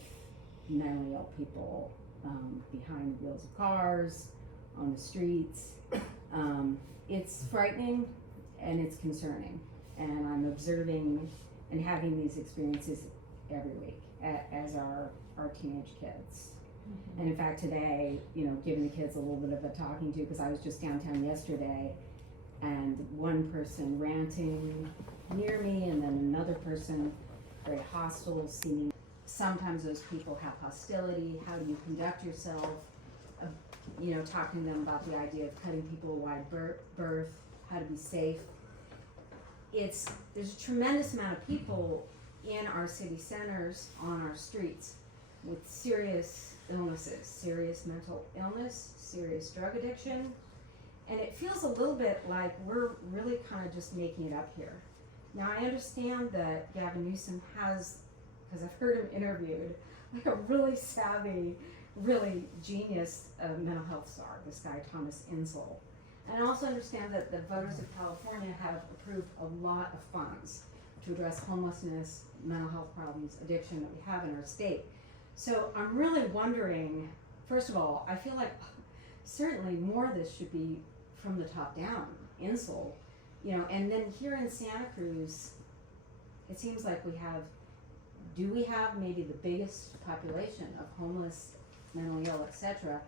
mentally ill people behind the wheels of cars, on the streets. It's frightening and it's concerning, and I'm observing and having these experiences every week, as are our teenage kids. And in fact today, giving the kids a little bit of a talking to, because I was just downtown yesterday, and one person ranting near me, and then another person very hostile seeming. Sometimes those people have hostility. How do you conduct yourself? Talking to them about the idea of cutting people a wide berth. how to be safe. There's a tremendous amount of people in our city centers, on our streets, with serious illnesses, serious mental illness, serious drug addiction, and it feels a little bit like we're really kind of just making it up here. Now I understand that Gavin Newsom has, because I've heard him interviewed, like a really savvy, really genius mental health czar, this guy Thomas Insel. And I also understand that the voters of California have approved a lot of funds to address homelessness, mental health problems, addiction that we have in our state. So I'm really wondering, first of all, I feel like certainly more of this should be from the top down, Insel, and then here in Santa Cruz, it seems like do we have maybe the biggest population of homeless, mentally ill, etc.,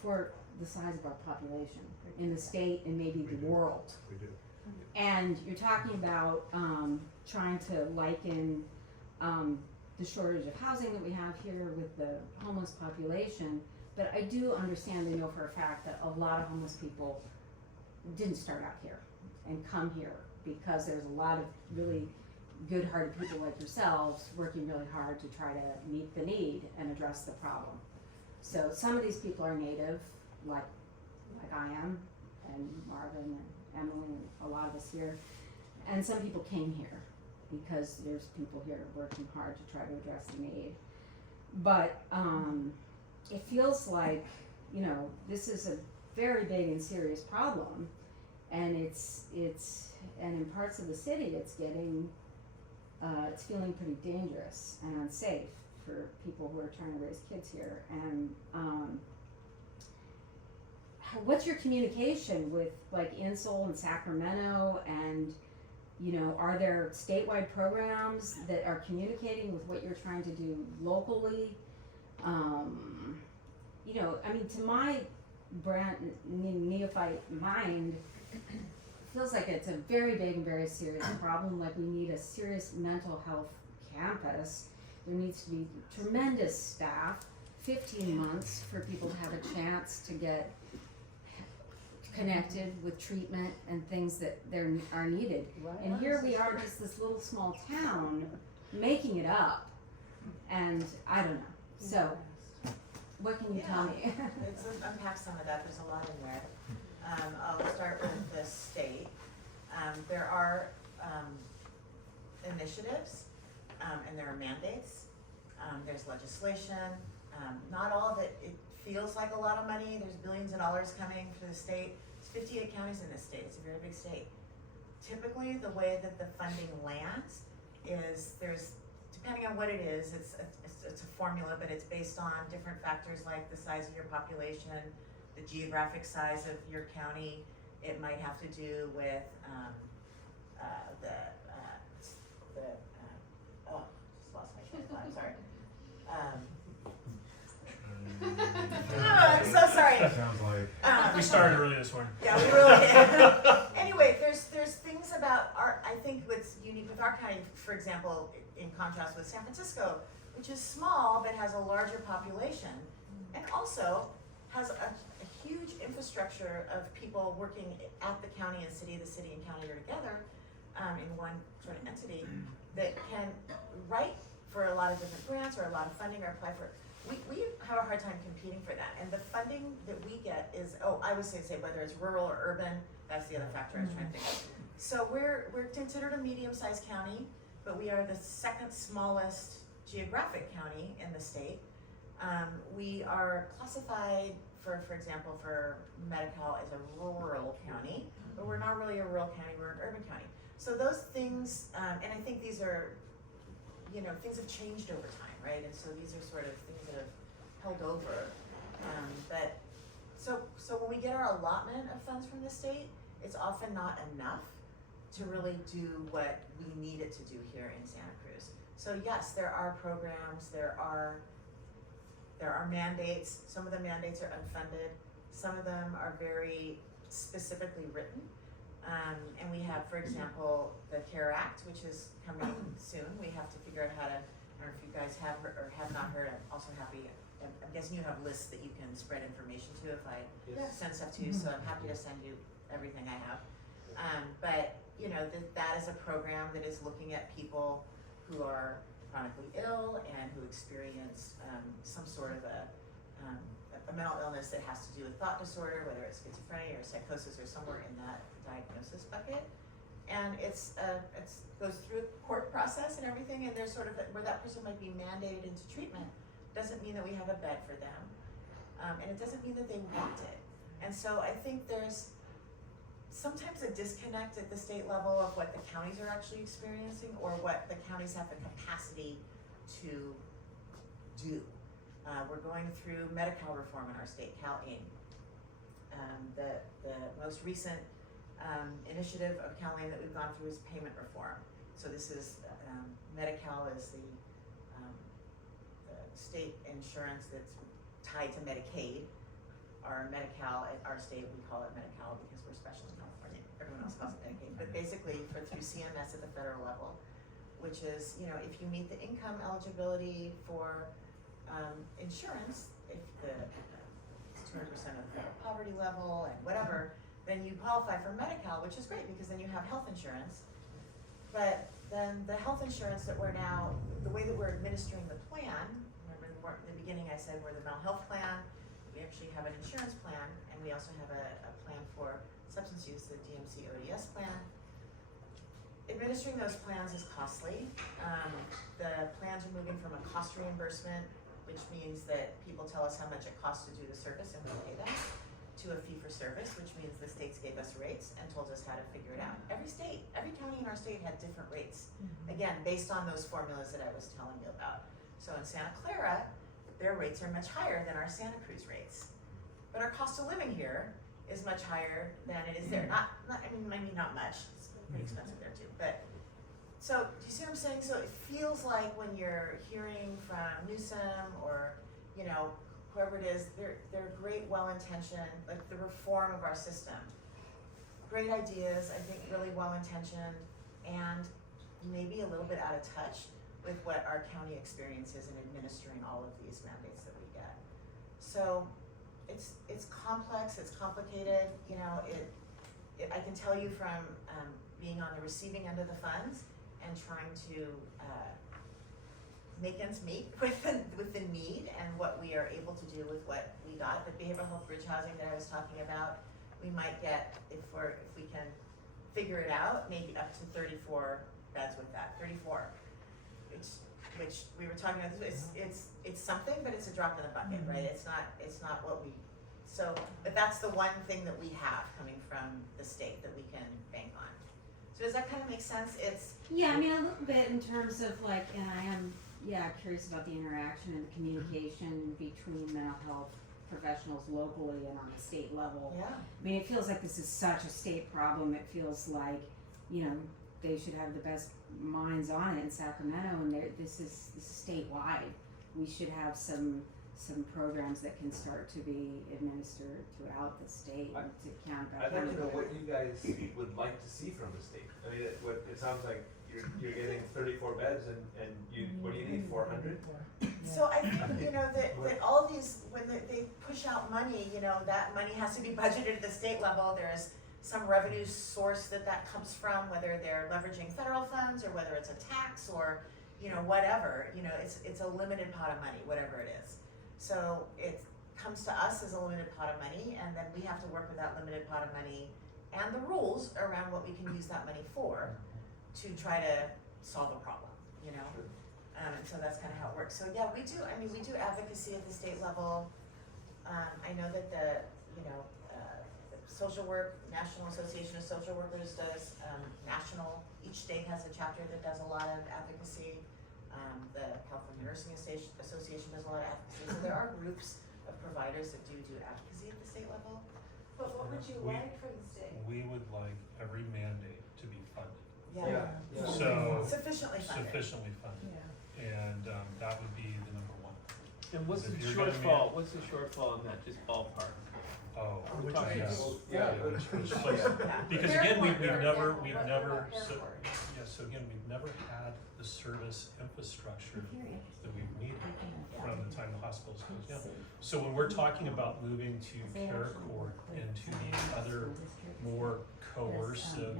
for the size of our population in the state and maybe the world. We do. And you're talking about trying to liken the shortage of housing that we have here with the homeless population, but I do understand and know for a fact that a lot of homeless people didn't start out here and come here because there's a lot of really good-hearted people like yourselves working really hard to try to meet the need and address the problem. So some of these people are native, like I am, and Marvin and Emily and a lot of us here, and some people came here because there's people here working hard to try to address the need. But it feels like, this is a very big and serious problem, and and in parts of the city it's getting, it's feeling pretty dangerous and unsafe for people who are trying to raise kids here. And what's your communication with like Insel and Sacramento, and are there statewide programs that are communicating with what you're trying to do locally? To my neophyte mind, it feels like it's a very big and very serious problem. Like we need a serious mental health campus. There needs to be tremendous staff, 15 months for people to have a chance to get connected with treatment and things that are needed. And here we are, just this little small town, making it up, and I don't know. So, what can you tell me? Let's unpack some of that. There's a lot in there. I'll start with the state. There are initiatives, and there are mandates. There's legislation. Not all of it feels like a lot of money. There's billions of dollars coming for the state. There's 58 counties in this state. It's a very big state. Typically, the way that the funding lands is depending on what it is, it's a formula, but it's based on different factors like the size of your population, the geographic size of your county. It might have to do with just lost my train of thought, I'm sorry. I'm so sorry. Sounds like. We started early this morning. Yeah, we really did. Anyway, there's things about I think what's unique with our county, for example, in contrast with San Francisco, which is small but has a larger population, and also has a huge infrastructure of people working at the county and city. The city and county are together in one sort of entity that can write for a lot of different grants or a lot of funding or apply for. We have a hard time competing for that, and the funding that we get is, I would say whether it's rural or urban, that's the other factor I was trying to think of. So we're considered a medium-sized county, but we are the second smallest geographic county in the state. We are classified, for example, for Medi-Cal as a rural county, but we're not really a rural county, we're an urban county. So those things, and I think these are, things have changed over time, right? And so these are sort of things that have held over. But so when we get our allotment of funds from the state, it's often not enough to really do what we need it to do here in Santa Cruz. So yes, there are programs, there are mandates. Some of the mandates are unfunded. Some of them are very specifically written. And we have, for example, the CARE Act, which is coming soon. We have to figure out how to, I don't know if you guys have heard or have not heard, I'm also happy, I'm guessing you have lists that you can spread information to if I send stuff to you, so I'm happy to send you everything I have. But, you know, that is a program that is looking at people who are chronically ill and who experience some sort of a mental illness that has to do with thought disorder, whether it's schizophrenia or psychosis or somewhere in that diagnosis bucket. And it's goes through a court process and everything, and there's sort of where that person might be mandated into treatment. Doesn't mean that we have a bed for them, and it doesn't mean that they want it. And so I think there's sometimes a disconnect at the state level of what the counties are actually experiencing or what the counties have the capacity to do. We're going through Medi-Cal reform in our state, CalAIM. The most recent initiative of CalAIM that we've gone through is payment reform. So this is, Medi-Cal is the state insurance that's tied to Medicaid. Our Medi-Cal at our state, we call it Medi-Cal because we're special in California. Everyone else calls it Medicaid. But basically through CMS at the federal level, which is, you know, if you meet the income eligibility for insurance, if it's 200% of the poverty level and whatever, then you qualify for Medi-Cal, which is great because then you have health insurance. But then the health insurance that we're now, the way that we're administering the plan, remember in the beginning I said we're the mental health plan, we actually have an insurance plan, and we also have a plan for substance use, the DMC ODS plan. Administering those plans is costly. The plans are moving from a cost reimbursement, which means that people tell us how much it costs to do the service and we pay them, to a fee for service, which means the states gave us rates and told us how to figure it out. Every state, every county in our state had different rates. Again, based on those formulas that I was telling you about. So in Santa Clara, their rates are much higher than our Santa Cruz rates. But our cost of living here is much higher than it is there. Not maybe not much, it's pretty expensive there too. But, so, do you see what I'm saying? So it feels like when you're hearing from Newsom or, you know, whoever it is, they're great, well-intentioned, like the reform of our system. Great ideas, I think really well-intentioned, and maybe a little bit out of touch with what our county experiences in administering all of these mandates that we get. So it's complex, it's complicated, you know, I can tell you from being on the receiving end of the funds and trying to make ends meet with the need and what we are able to do with what we got. The behavioral health bridge housing that I was talking about, we might get, if we can figure it out, maybe up to 34 beds with that, 34. Which we were talking about, it's something, but it's a drop in the bucket, right? It's not what we, so, but that's the one thing that we have coming from the state that we can bank on. So does that kind of make sense? Yeah, I mean, a little bit in terms of like, and I am, curious about the interaction and the communication between mental health professionals locally and on the state level. Yeah. I mean, it feels like this is such a state problem. It feels like, you know, they should have the best minds on it in Sacramento, and this is statewide. We should have some programs that can start to be administered throughout the state to count back. I'd like to know what you guys would like to see from the state. I mean, it sounds like you're getting 34 beds, and you, what do you need, 400? So I think, you know, that all these, when they push out money, you know, that money has to be budgeted at the state level. There's some revenue source that comes from, whether they're leveraging federal funds or whether it's a tax or, you know, whatever, you know, it's a limited pot of money, whatever it is. So it comes to us as a limited pot of money, and then we have to work with that limited pot of money and the rules around what we can use that money for to try to solve a problem, you know? And so that's kind of how it works. So yeah, we do advocacy at the state level. I know that the social work, National Association of Social Workers does national, each state has a chapter that does a lot of advocacy. The California Nursing Association does a lot of advocacy. So there are groups of providers that do advocacy at the state level. But what would you like from the state? We would like every mandate to be funded. Yeah. So Sufficiently funded. And that would be the number one. And what's the If you're gonna shortfall? What's the shortfall in that? Just ballpark. Oh, Which yes. is- Because again, we've never, Yeah, so again, we've never had the service infrastructure that we've needed from the time the hospitals closed down. So when we're talking about moving to care court and to these other more coercive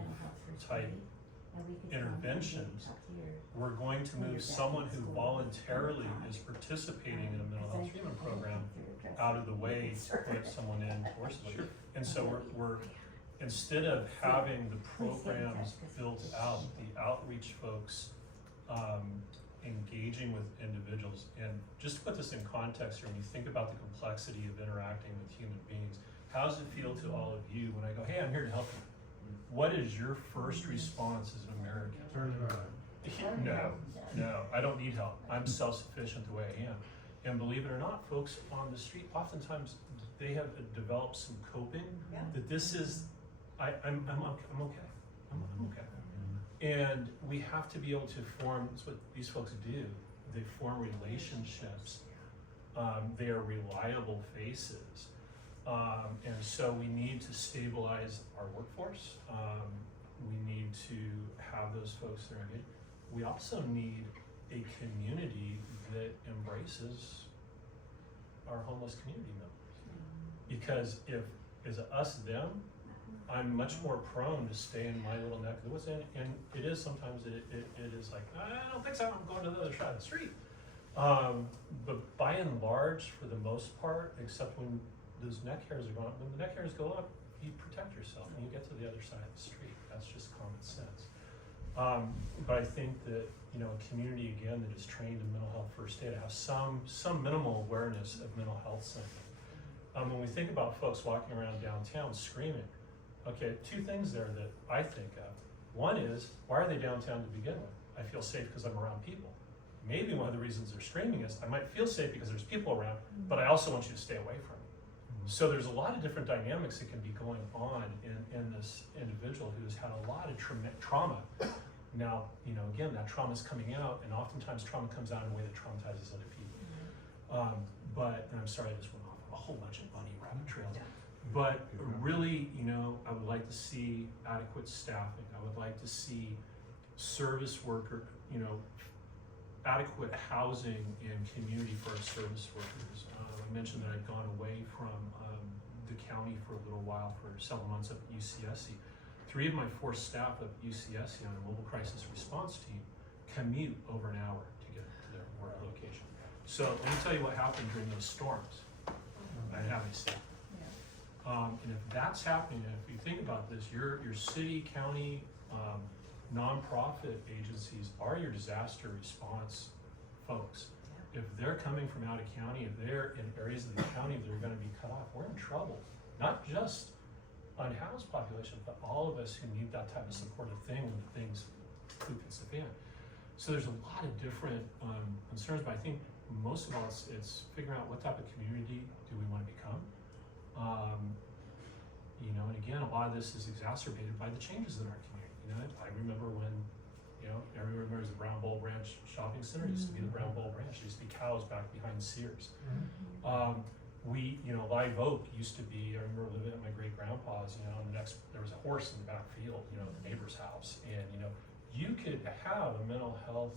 type interventions, we're going to move someone who voluntarily is participating in a mental health treatment program out of the way to put someone in forcibly. And so we're instead of having the programs built out, the outreach folks engaging with individuals, and just to put this in context here, when you think about the complexity of interacting with human beings, how does it feel to all of you when I go, hey, I'm here to help you? What is your first response as an American? Turn it around. No, I don't need help. I'm self-sufficient the way I am. And believe it or not, folks on the street, oftentimes they have developed some coping that this is, I'm okay. I'm okay. And we have to be able to form, that's what these folks do. They form relationships. They are reliable faces. And so we need to stabilize our workforce. We need to have those folks that are engaged. We also need a community that embraces our homeless community members. Because if it's us, them, I'm much more prone to stay in my little neck of the woods. And it is sometimes, it is like, I don't think so, I'm going to the other side of the street. But by and large, for the most part, except when those neck hairs are going up, when the neck hairs go up, you protect yourself and you get to the other side of the street. That's just common sense. But I think that, a community, again, that is trained in mental health first aid, have some minimal awareness of mental health symptoms. When we think about folks walking around downtown screaming, okay, two things there that I think of. One is, why are they downtown to begin with? I feel safe because I'm around people. Maybe one of the reasons they're screaming is, I might feel safe because there's people around, but I also want you to stay away from me. So there's a lot of different dynamics that can be going on in this individual who's had a lot of trauma. Now, again, that trauma is coming out, and oftentimes trauma comes out in a way that traumatizes other people. And I'm sorry, I just went off a whole bunch of bunny rabbit trails. But really, I would like to see adequate staffing. I would like to see service worker, adequate housing and community for our service workers. I mentioned that I'd gone away from the county for a little while, for several months up at UCSC. 3 of my 4 staff at UCSC on a mobile crisis response team commute over an hour to get to their work location. So let me tell you what happened during those storms. I didn't have any staff. And if that's happening, and if you think about this, your city, county, nonprofit agencies are your disaster response folks. If they're coming from out of county, if they're in areas of the county that are going to be cut off, we're in trouble. Not just unhoused population, but all of us who need that type of supportive thing when the things poop hits the fan. So there's a lot of different concerns, but I think most of all it's figuring out what type of community do we want to become. And again, a lot of this is exacerbated by the changes in our community. I remember when, everyone remembers the Brown Bowl Ranch Shopping Center. It used to be the Brown Bowl Ranch. There used to be cows back behind Sears. Live Oak used to be, I remember living at my great grandpa's, there was a horse in the back field, at the neighbor's house. And, you could have a mental health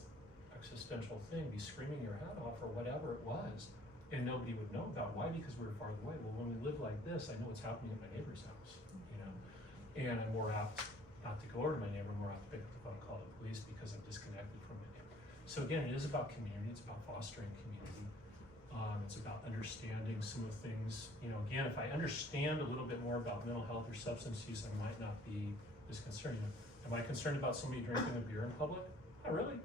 existential thing, be screaming your head off or whatever it was, and nobody would know about. Why? Because we were farther away. Well, when we live like this, I know what's happening at my neighbor's house, and I'm more apt not to go over to my neighbor, I'm more apt to pick up the phone and call the police because I'm disconnected from my neighbor. So again, it is about community, it's about fostering community. It's about understanding some of the things, again, if I understand a little bit more about mental health or substance use, I might not be as concerned. Am I concerned about somebody drinking a beer in public? Not really.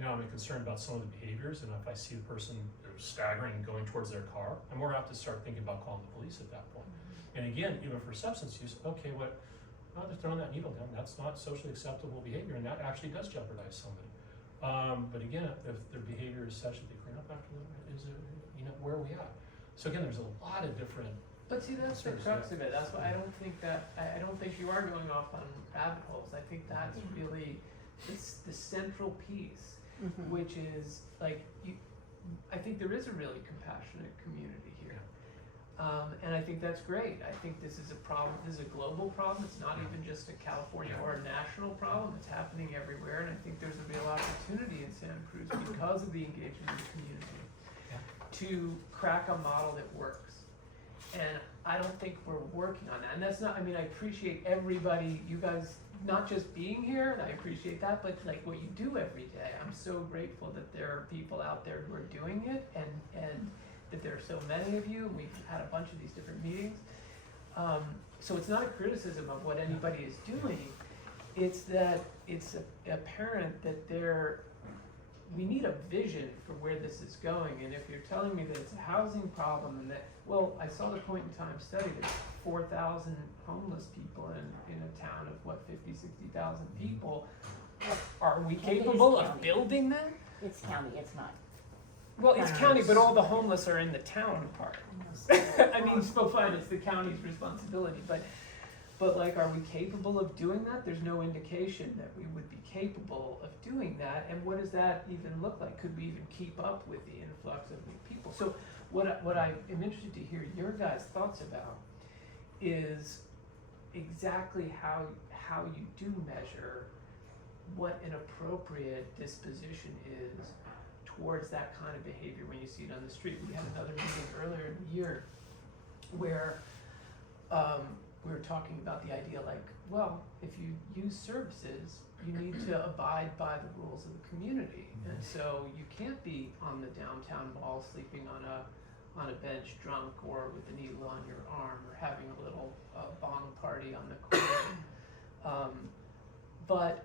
No, I'm concerned about some of the behaviors, and if I see the person staggering and going towards their car, I'm more apt to start thinking about calling the police at that point. And again, even for substance use, okay, they're throwing that needle down. That's not socially acceptable behavior, and that actually does jeopardize somebody. But again, if their behavior is such that they clean up after them, where are we at? So again, there's a lot of different. But see, that's the crux of it. That's why I don't think you are going off on rabbit holes. I think that's really the central piece, which is I think there is a really compassionate community here. And I think that's great. I think this is a problem, this is a global problem. It's not even just a California or a national problem. It's happening everywhere. And I think there's a real opportunity in Santa Cruz because of the engagement of the community to crack a model that works. And I don't think we're working on that. And that's not, I mean, I appreciate everybody, you guys, not just being here, and I appreciate that, but like what you do every day. I'm so grateful that there are people out there who are doing it, and that there are so many of you, and we've had a bunch of these different meetings. So it's not a criticism of what anybody is doing, it's that it's apparent that we need a vision for where this is going. And if you're telling me that it's a housing problem and that, well, I saw the point in time study, there's 4,000 homeless people in a town of what, 50, 60,000 people. Are we capable of building that? It's county, it's not. Well, it's county, but all the homeless are in the town part. I mean, so fine, it's the county's responsibility, but like, are we capable of doing that? There's no indication that we would be capable of doing that, and what does that even look like? Could we even keep up with the influx of new people? So what I am interested to hear your guys' thoughts about is exactly how you do measure what an appropriate disposition is towards that kind of behavior when you see it on the street. We had another meeting earlier in the year where we were talking about the idea like, well, if you use services, you need to abide by the rules of the community. And so you can't be on the downtown mall sleeping on a bench drunk or with a needle on your arm or having a little bong party on the corner. But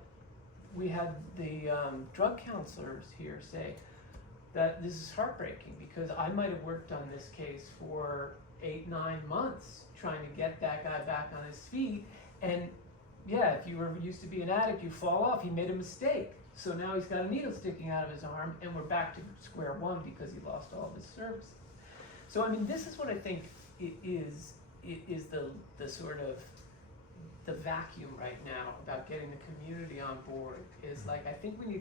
we had the drug counselors here say that this is heartbreaking because I might have worked on this case for 8-9 months trying to get that guy back on his feet, and yeah, if you were used to be an addict, you fall off. He made a mistake, so now he's got a needle sticking out of his arm, and we're back to square one because he lost all of his services. So I mean, this is what I think it is the sort of the vacuum right now about getting the community on board. Is like, I think we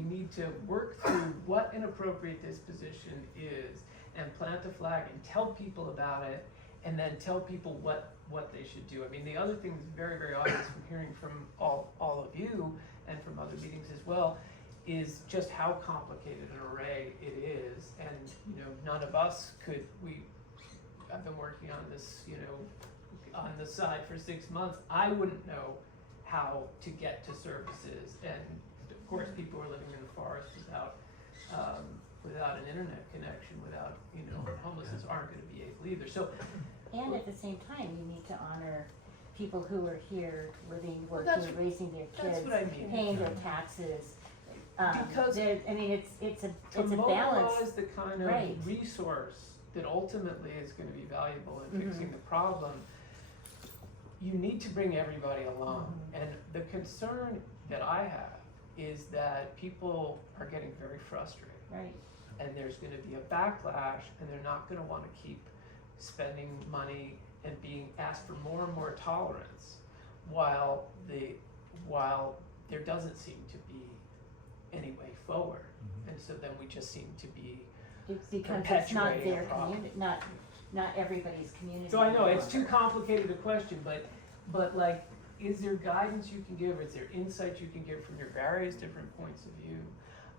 need to work through what an appropriate disposition is and plant a flag and tell people about it, and then tell people what they should do. I mean, the other thing that's very, very obvious from hearing from all of you and from other meetings as well is just how complicated an array it is. And, you know, none of us could, I've been working on this, you know, on the side for 6 months. I wouldn't know how to get to services. And of course, people are living in the forest without an internet connection, without, you know, homelessness aren't gonna be able either. So, And at the same time, you need to honor people who are here, living, Well, working, raising their kids, that's what I mean. paying their taxes. Because I mean, it's a to balance. mobilize the kind of Right. resource that ultimately is gonna be valuable in Mhm. fixing the problem, you need to bring everybody along. And the concern that I have is that people are getting very frustrated. Right. And there's gonna be a backlash, and they're not gonna wanna keep spending money and being asked for more and more tolerance, while there doesn't seem to be any way forward. And so then we just seem to be It's because it's not perpetuating a their problem. community, not everybody's community. So I know it's too complicated a question, but like, is there guidance you can give, is there insight you can give from your various different points of view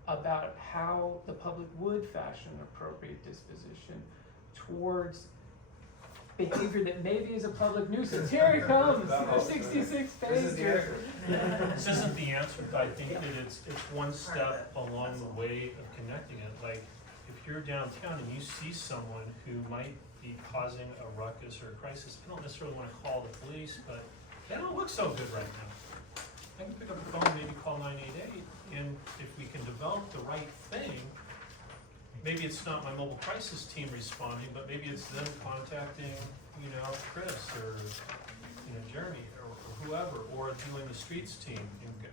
about how the public would fashion an appropriate disposition towards behavior that maybe is a public nuisance? Here it comes, the 66 pages. This isn't the answer, but I think that it's one step along the way of connecting it. Like, if you're downtown and you see someone who might be causing a ruckus or a crisis, I don't necessarily want to call the police, but they don't look so good right now. I can pick up the phone, maybe call 988, and if we can develop the right thing, maybe it's not my mobile crisis team responding, but maybe it's them contacting, you know, Chris or, you know, Jeremy or whoever, or doing the streets team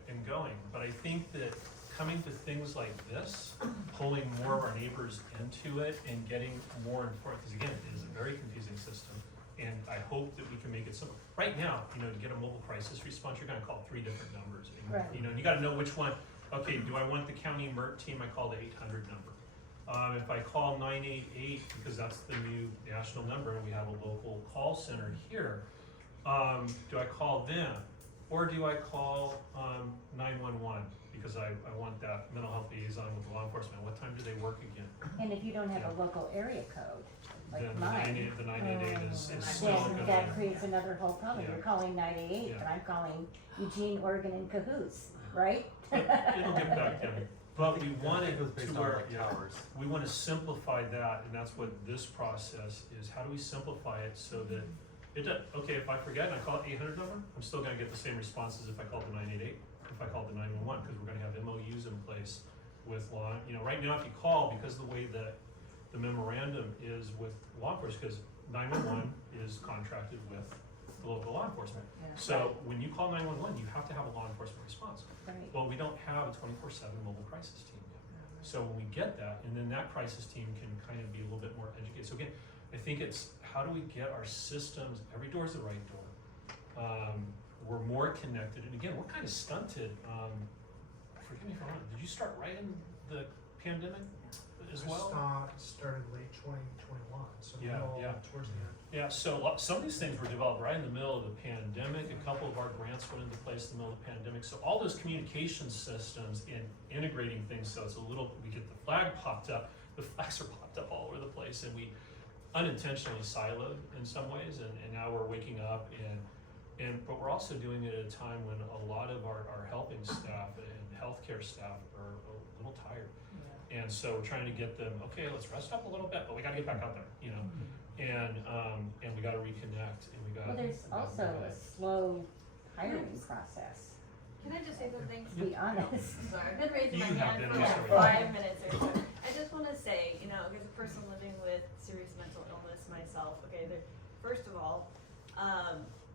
and going. But I think that coming to things like this, pulling more of our neighbors into it and getting more informed, because again, it is a very confusing system, and I hope that we can make it simple. Right now, you know, to get a mobile crisis response, you're gonna call 3 different numbers. And, Right. you know, and you gotta know which one. Okay, do I want the county MERT team? I call the 800 number. If I call 988, because that's the new national number, and we have a local call center here, do I call them? Or do I call 911? Because I want that mental health liaison with law enforcement. What time do they work again? And if you don't have Yeah. a local area code, like Then mine, the 988 is still then gonna. that creates another whole problem. Yeah. You're calling 988, Yeah. and I'm calling Eugene, Oregon, and cahoots, right? It'll get back down. But we want it goes to based on where, like towers. we want to simplify that, and that's what this process is. How do we simplify it so that it does, okay, if I forget and I call it 800 number, I'm still gonna get the same responses if I call the 988, if I call the 911, because we're gonna have MOUs in place with law. You know, right now if you call, because the way that the memorandum is with law enforcement, because 911 is contracted with the local law enforcement. Yeah. So when you call 911, you have to have a law enforcement response. Right. Well, we don't have a 24/7 mobile crisis team yet. So when we get that, and then that crisis team can kind of be a little bit more educated. So again, I think it's how do we get our systems, every door is the right door. We're more connected, and again, we're kind of stunted. Forgive me if I'm wrong, did you start right in the pandemic as well? I started late 2021, so Yeah, middle yeah. towards the end. Yeah, so some of these things were developed right in the middle of the pandemic. A couple of our grants went into place in the middle of the pandemic. So all those communication systems and integrating things, so it's a little, we get the flag popped up, the flags are popped up all over the place, and we unintentionally siloed in some ways, and now we're waking up but we're also doing it at a time when a lot of our helping staff and healthcare staff are a little tired. And so we're trying to get them, okay, let's rest up a little bit, but we gotta get back out there, you know? And we gotta reconnect, and we gotta. Well, there's also a slow hiring process, Can I just say something? to be honest. Sorry, I've been raising my You have hand been, for I'm like sorry. 5 minutes or so. I just wanna say, you know, as a person living with serious mental illness myself, okay, first of all,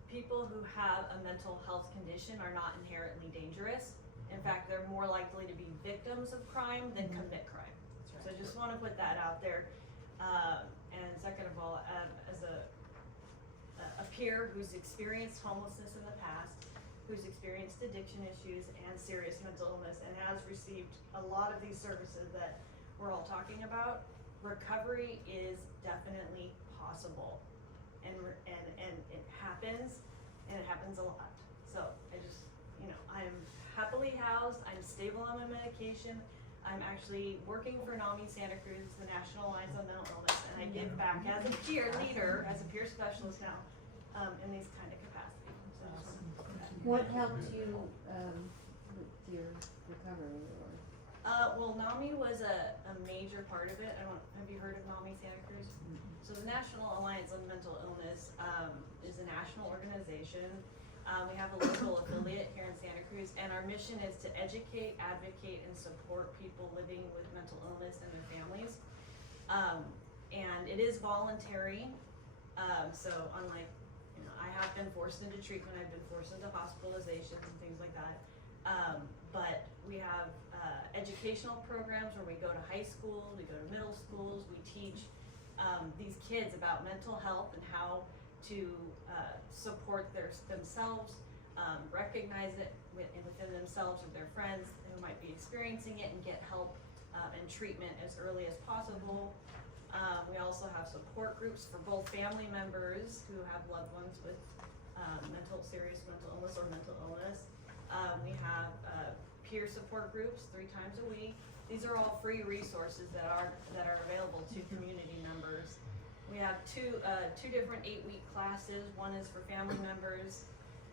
people who have a mental health condition are not inherently dangerous. In fact, they're more likely to be victims of crime than commit crime. So I just wanna put that out there. And second of all, as a peer who's experienced homelessness in the past, who's experienced addiction issues and serious mental illness, and has received a lot of these services that we're all talking about, recovery is definitely possible. And it happens a lot. So I just, you know, I'm happily housed, I'm stable on my medication. I'm actually working for NAMI Santa Cruz, the National Alliance on Mental Illness, and I give back as a peer leader, as a peer specialist now, in these kind of capacities. So I just wanted to put that. What helped you with your recovery? Or? Well, NAMI was a major part of it. Have you heard of NAMI Santa Cruz? So the National Alliance on Mental Illness is a national organization. We have a local affiliate here in Santa Cruz, and our mission is to educate, advocate, and support people living with mental illness and their families. And it is voluntary. So unlike, you know, I have been forced into treatment, I've been forced into hospitalizations and things like that. But we have educational programs where we go to high schools, we go to middle schools, we teach these kids about mental health and how to support themselves, recognize it within themselves or their friends who might be experiencing it, and get help and treatment as early as possible. We also have support groups for both family members who have loved ones with serious mental illness or mental illness. We have peer support groups 3 times a week. These are all free resources that are available to community members. We have two different 8-week classes. One is for family members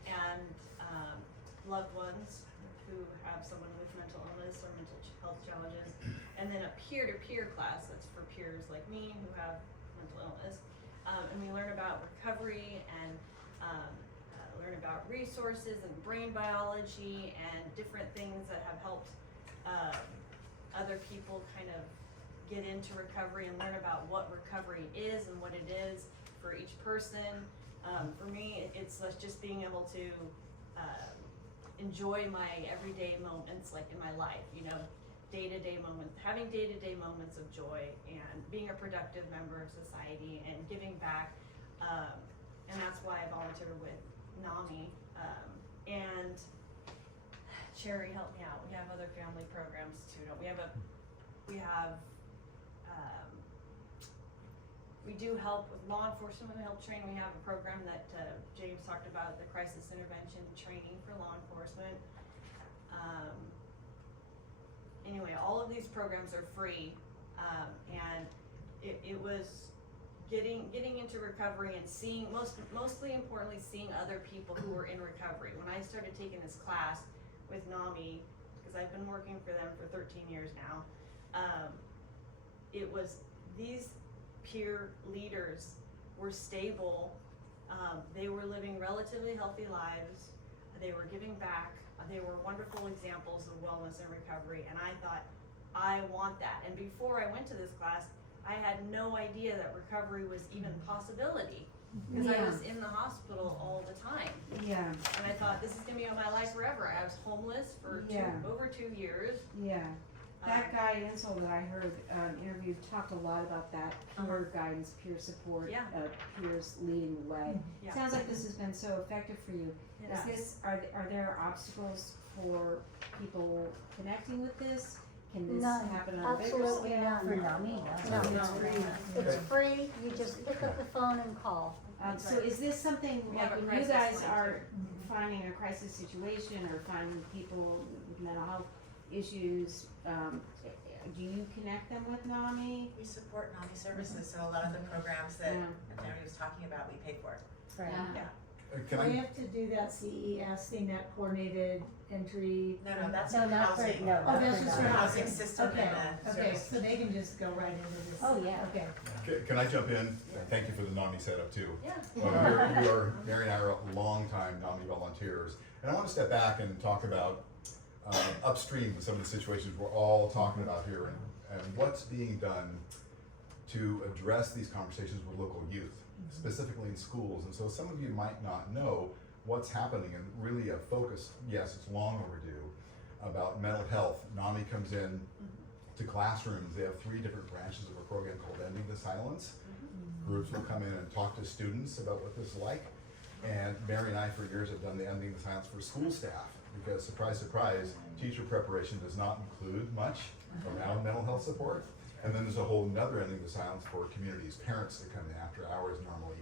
and loved ones who have someone with mental illness or mental health challenges, and then a peer-to-peer class that's for peers like me who have mental illness. And we learn about recovery and learn about resources and brain biology and different things that have helped other people kind of get into recovery and learn about what recovery is and what it is for each person. For me, it's just being able to enjoy my everyday moments, like in my life, you know, day-to-day moments, having day-to-day moments of joy and being a productive member of society and giving back. And that's why I volunteered with NAMI. And Sherry, help me out. We have other family programs too. We have we do help with law enforcement, we help train, we have a program that, James talked about, the crisis intervention training for law enforcement. Anyway, all of these programs are free, and it was getting into recovery and seeing, mostly importantly, seeing other people who were in recovery. When I started taking this class with NAMI, because I've been working for them for 13 years now, it was these peer leaders were stable, they were living relatively healthy lives, they were giving back, they were wonderful examples of wellness and recovery, and I thought, I want that. And before I went to this class, I had no idea that recovery was even a possibility, because I was in the hospital all the time. Yeah. And I thought, this is gonna be my life forever. I was homeless for over 2 years. Yeah. That guy Ansel that I heard interviewed talked a lot about that peer guidance, peer support, peers leading the way. Yeah. Sounds like this has been so effective for you. Yeah. Is this are there obstacles for people connecting with this? Can this None. happen on a bigger Absolutely scale? none. For NAMI, No, no. it's free. It's free, you just pick up the phone and call. So is this something We like have a when you crisis guys line, are finding a crisis situation or finding people with mental health issues, do you connect them with NAMI? We support NAMI services, so a lot of the programs that Jeremy was talking about, we pay for. Right. Yeah. Do I have to do that CES thing, that coordinated entry? No, that's No, for not for, housing. no. Oh, not that's for just for NAMI. housing system Okay, and the okay, service. so they can just go right into this? Oh, yeah. Okay. Can I jump in? Thank you for the NAMI setup too. Yeah. Mary and I are long-time NAMI volunteers. And I want to step back and talk about upstream some of the situations we're all talking about here and what's being done to address these conversations with local youth, specifically in schools. And so some of you might not know what's happening and really a focus, yes, it's long overdue, about mental health. NAMI comes in to classrooms. They have 3 different branches of a program called Ending the Silence. Groups will come in and talk to students about what this is like. And Mary and I for years have done the Ending the Silence for school staff because, surprise, surprise, teacher preparation does not include much around mental health support. And then there's a whole nother Ending the Silence for communities, parents that come in after hours normally.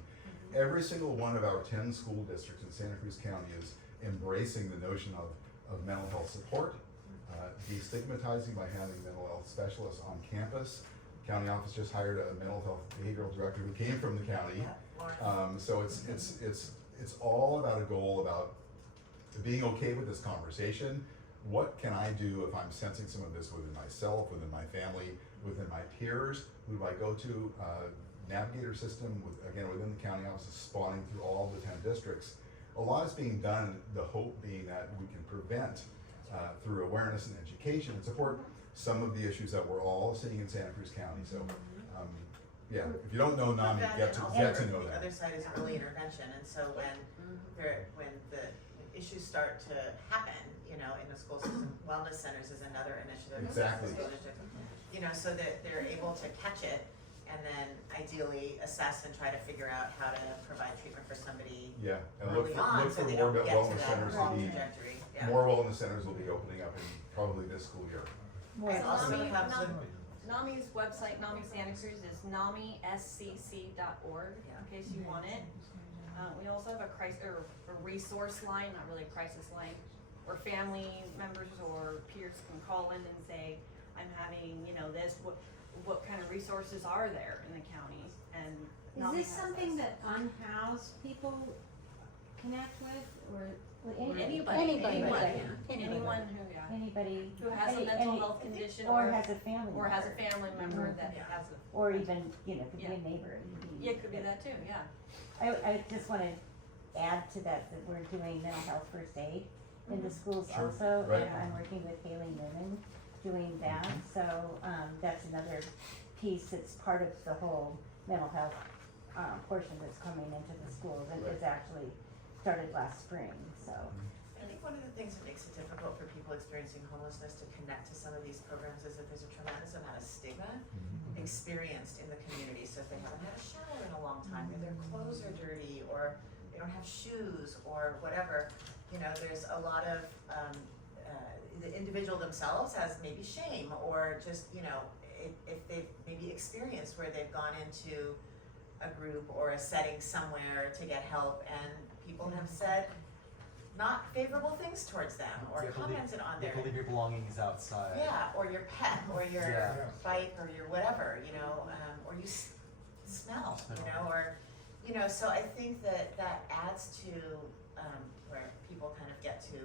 Every single one of our 10 school districts in Santa Cruz County is embracing the notion of mental health support, destigmatizing by having mental health specialists on campus. County office just hired a mental health behavioral director who came from the county. So it's all about a goal about being okay with this conversation. What can I do if I'm sensing some of this within myself, within my family, within my peers? Who do I go to? Navigator system, again, within the county offices, spawning through all the 10 districts. A lot is being done, the hope being that we can prevent through awareness and education and support some of the issues that we're all seeing in Santa Cruz County. So, yeah, if you don't know NAMI, get to know The that. other side is early intervention, and so when the issues start to happen, in the school system, wellness centers is another initiative. Exactly. So that they're able to catch it and then ideally assess and try to figure out how to provide treatment for somebody Yeah, and look early for, on, look so for they more don't get to wellness that centers to wrong be, trajectory. Yeah. more wellness centers will be opening up in probably this school year. We also have some. NAMI's website, NAMI Santa Cruz, is namiscc.org, in case you want it. We also have a resource line, not really a crisis line, where family members or peers can call in and say, I'm having, this, what kind of resources are there in the county? And Is NAMI this has something those. that unhoused people connect with, or? Anybody. Anybody. Anyone Anybody. who has a any- mental any- health condition Or has a family member. or has a family member that has a. Or even, could be Yeah. a neighbor. Yeah, it could be that too, yeah. I just wanna add to that we're doing mental health first aid in the schools Sure, also, right. and I'm working with Haley Newman doing that, so, that's another piece that's part of the whole mental health, portion that's coming into the schools, and it's actually started last spring, so. I think one of the things that makes it difficult for people experiencing homelessness to connect to some of these programs is that there's a tremendous amount of stigma experienced in the community. So if they haven't had a shower in a long time, or their clothes are dirty, or they don't have shoes, or whatever, there's a lot of, the individual themselves has maybe shame, or just, if they've maybe experienced where they've gone into a group or a setting somewhere to get help and people have said not favorable things towards them or commented on You their, have to leave your belongings outside. yeah, or your pet or your Yeah. bike or your whatever, you know, or you smell, you know, or, you know, so I think that that adds to where people kind of get to,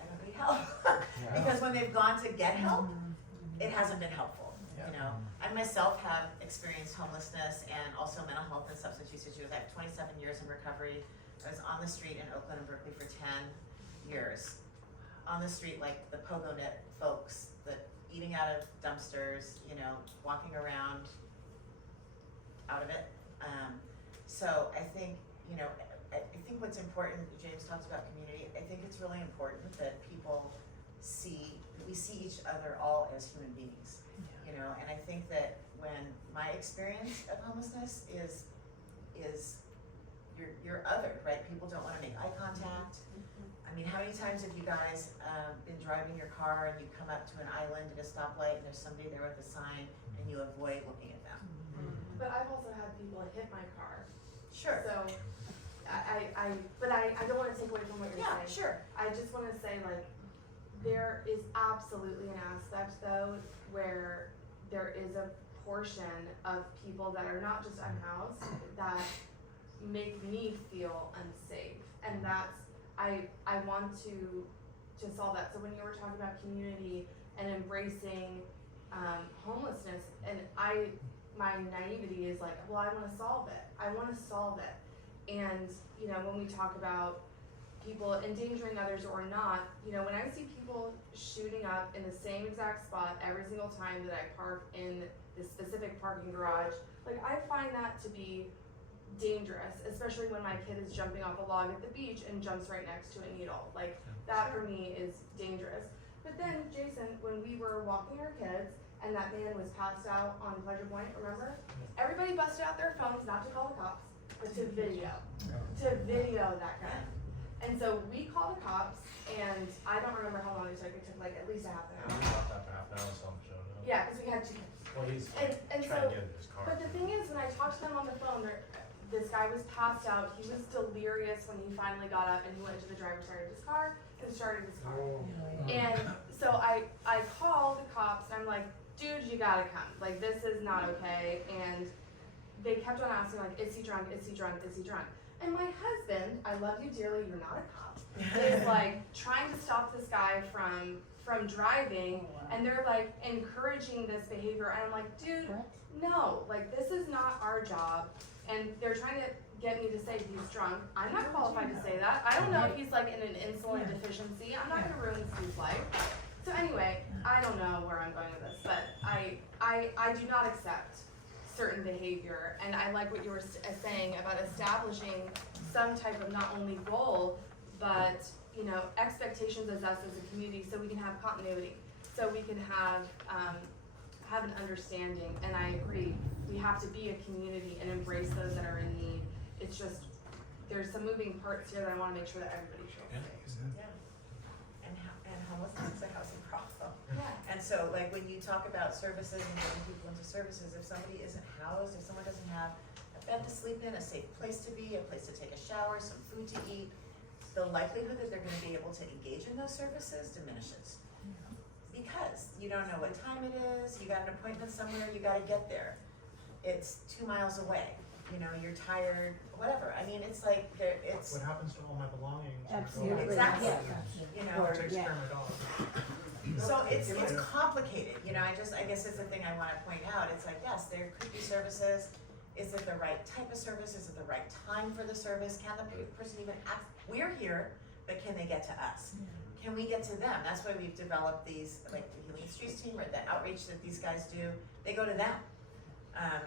I don't need help. Yeah. Because when they've gone to get help, it hasn't been helpful, you know. I myself have experienced homelessness and also mental health and substance use issues. I have 27 years in recovery. I was on the street in Oakland and Berkeley for 10 years. On the street like the pogo net folks, eating out of dumpsters, you know, walking around out of it. So I think, you know, I think what's important, James talks about community, I think it's really important that people we see each other all as human beings, you know, and I think that when my experience of homelessness is you're othered, right? People don't wanna make eye contact. I mean, how many times have you guys been driving your car and you come up to an island at a stoplight and there's somebody there with a sign and you avoid looking at them? But I've also had people hit my car. Sure. So, I don't wanna take away from what you're Yeah, saying. sure. I just wanna say, like, there is absolutely an aspect though where there is a portion of people that are not just unhoused that make me feel unsafe. And that's, I want to solve that. So when you were talking about community and embracing homelessness, and my naivety is like, well, I wanna solve it. I wanna solve it. And, you know, when we talk about people endangering others or not, you know, when I see people shooting up in the same exact spot every single time that I park in this specific parking garage, like I find that to be dangerous, especially when my kid is jumping off a log at the beach and jumps right next to a needle. Like that for me is dangerous. But then, Jason, when we were walking our kids and that man was passed out on Pleasure Point, remember? Everybody busted out their phones, not to call the cops, but to video that guy. And so we called the cops, and I don't remember how long it took. It took like at least a half an hour. About that for half an hour, some showed up. Yeah, because we had two kids. Well, he's And trying so, to get into his car. but the thing is, when I talked to them on the phone, this guy was passed out. He was delirious when he finally got up, and he went to the driver's side of his car and started his car. And so I called the cops, and I'm like, dude, you gotta come. Like, this is not okay. And they kept on asking, like, is he drunk? Is he drunk? Is he drunk? And my husband, I love you dearly, you're not a cop, is like trying to stop this guy from driving, and they're like encouraging this behavior, and I'm like, dude, no, like this is not our job. And they're trying to get me to say he's drunk. I'm not qualified to say that. I don't know if he's like in an insulin deficiency. I'm not gonna ruin Steve's life. So anyway, I don't know where I'm going with this, but I do not accept certain behavior, and I like what you were saying about establishing some type of not only goal, but you know, expectations as us as a community, so we can have continuity, so we can have an understanding. And I agree, we have to be a community and embrace those that are in need. It's just there's some moving parts here that I want to make sure that everybody feels safe. Yeah. And homelessness is a housing problem. Yeah. And so like when you talk about services and getting people into services, if somebody isn't housed, if someone doesn't have a bed to sleep in, a safe place to be, a place to take a shower, some food to eat, the likelihood that they're gonna be able to engage in those services diminishes. Because you don't know what time it is, you got an appointment somewhere, you gotta get there. It's 2 miles away, you know, you're tired, whatever. I mean, it's like it's. What happens to all my belongings? Absolutely. Exactly. Yeah. You know, Who takes care of my dog? so it's complicated, you know, I guess it's the thing I wanna point out, it's like, yes, there could be services, is it the right type of service, is it the right time for the service, can the person even ask, we're here, but can they get to us? Can we get to them? That's why we've developed these, like the Healing Streets team or the outreach that these guys do, they go to them.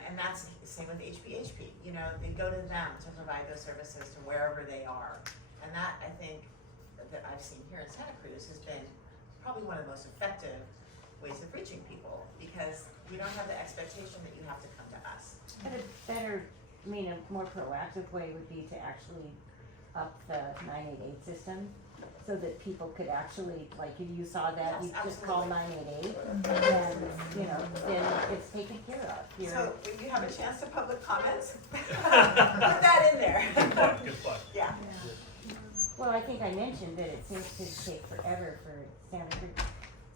And that's the same with HPHP, you know, they go to them to provide those services to wherever they are. And that, I think, that I've seen here in Santa Cruz has been probably one of the most effective ways of reaching people, because we don't have the expectation that you have to come to us. But a better, a more proactive way would be to actually up the 988 system so that people could actually, like, if you saw that, Yes, you just call absolutely. 988, and, you know, then it's taken care of. You're- So when you have a chance to public comments, put that in there. Good luck, good luck. Yeah. Well, I think I mentioned that it seems to take forever for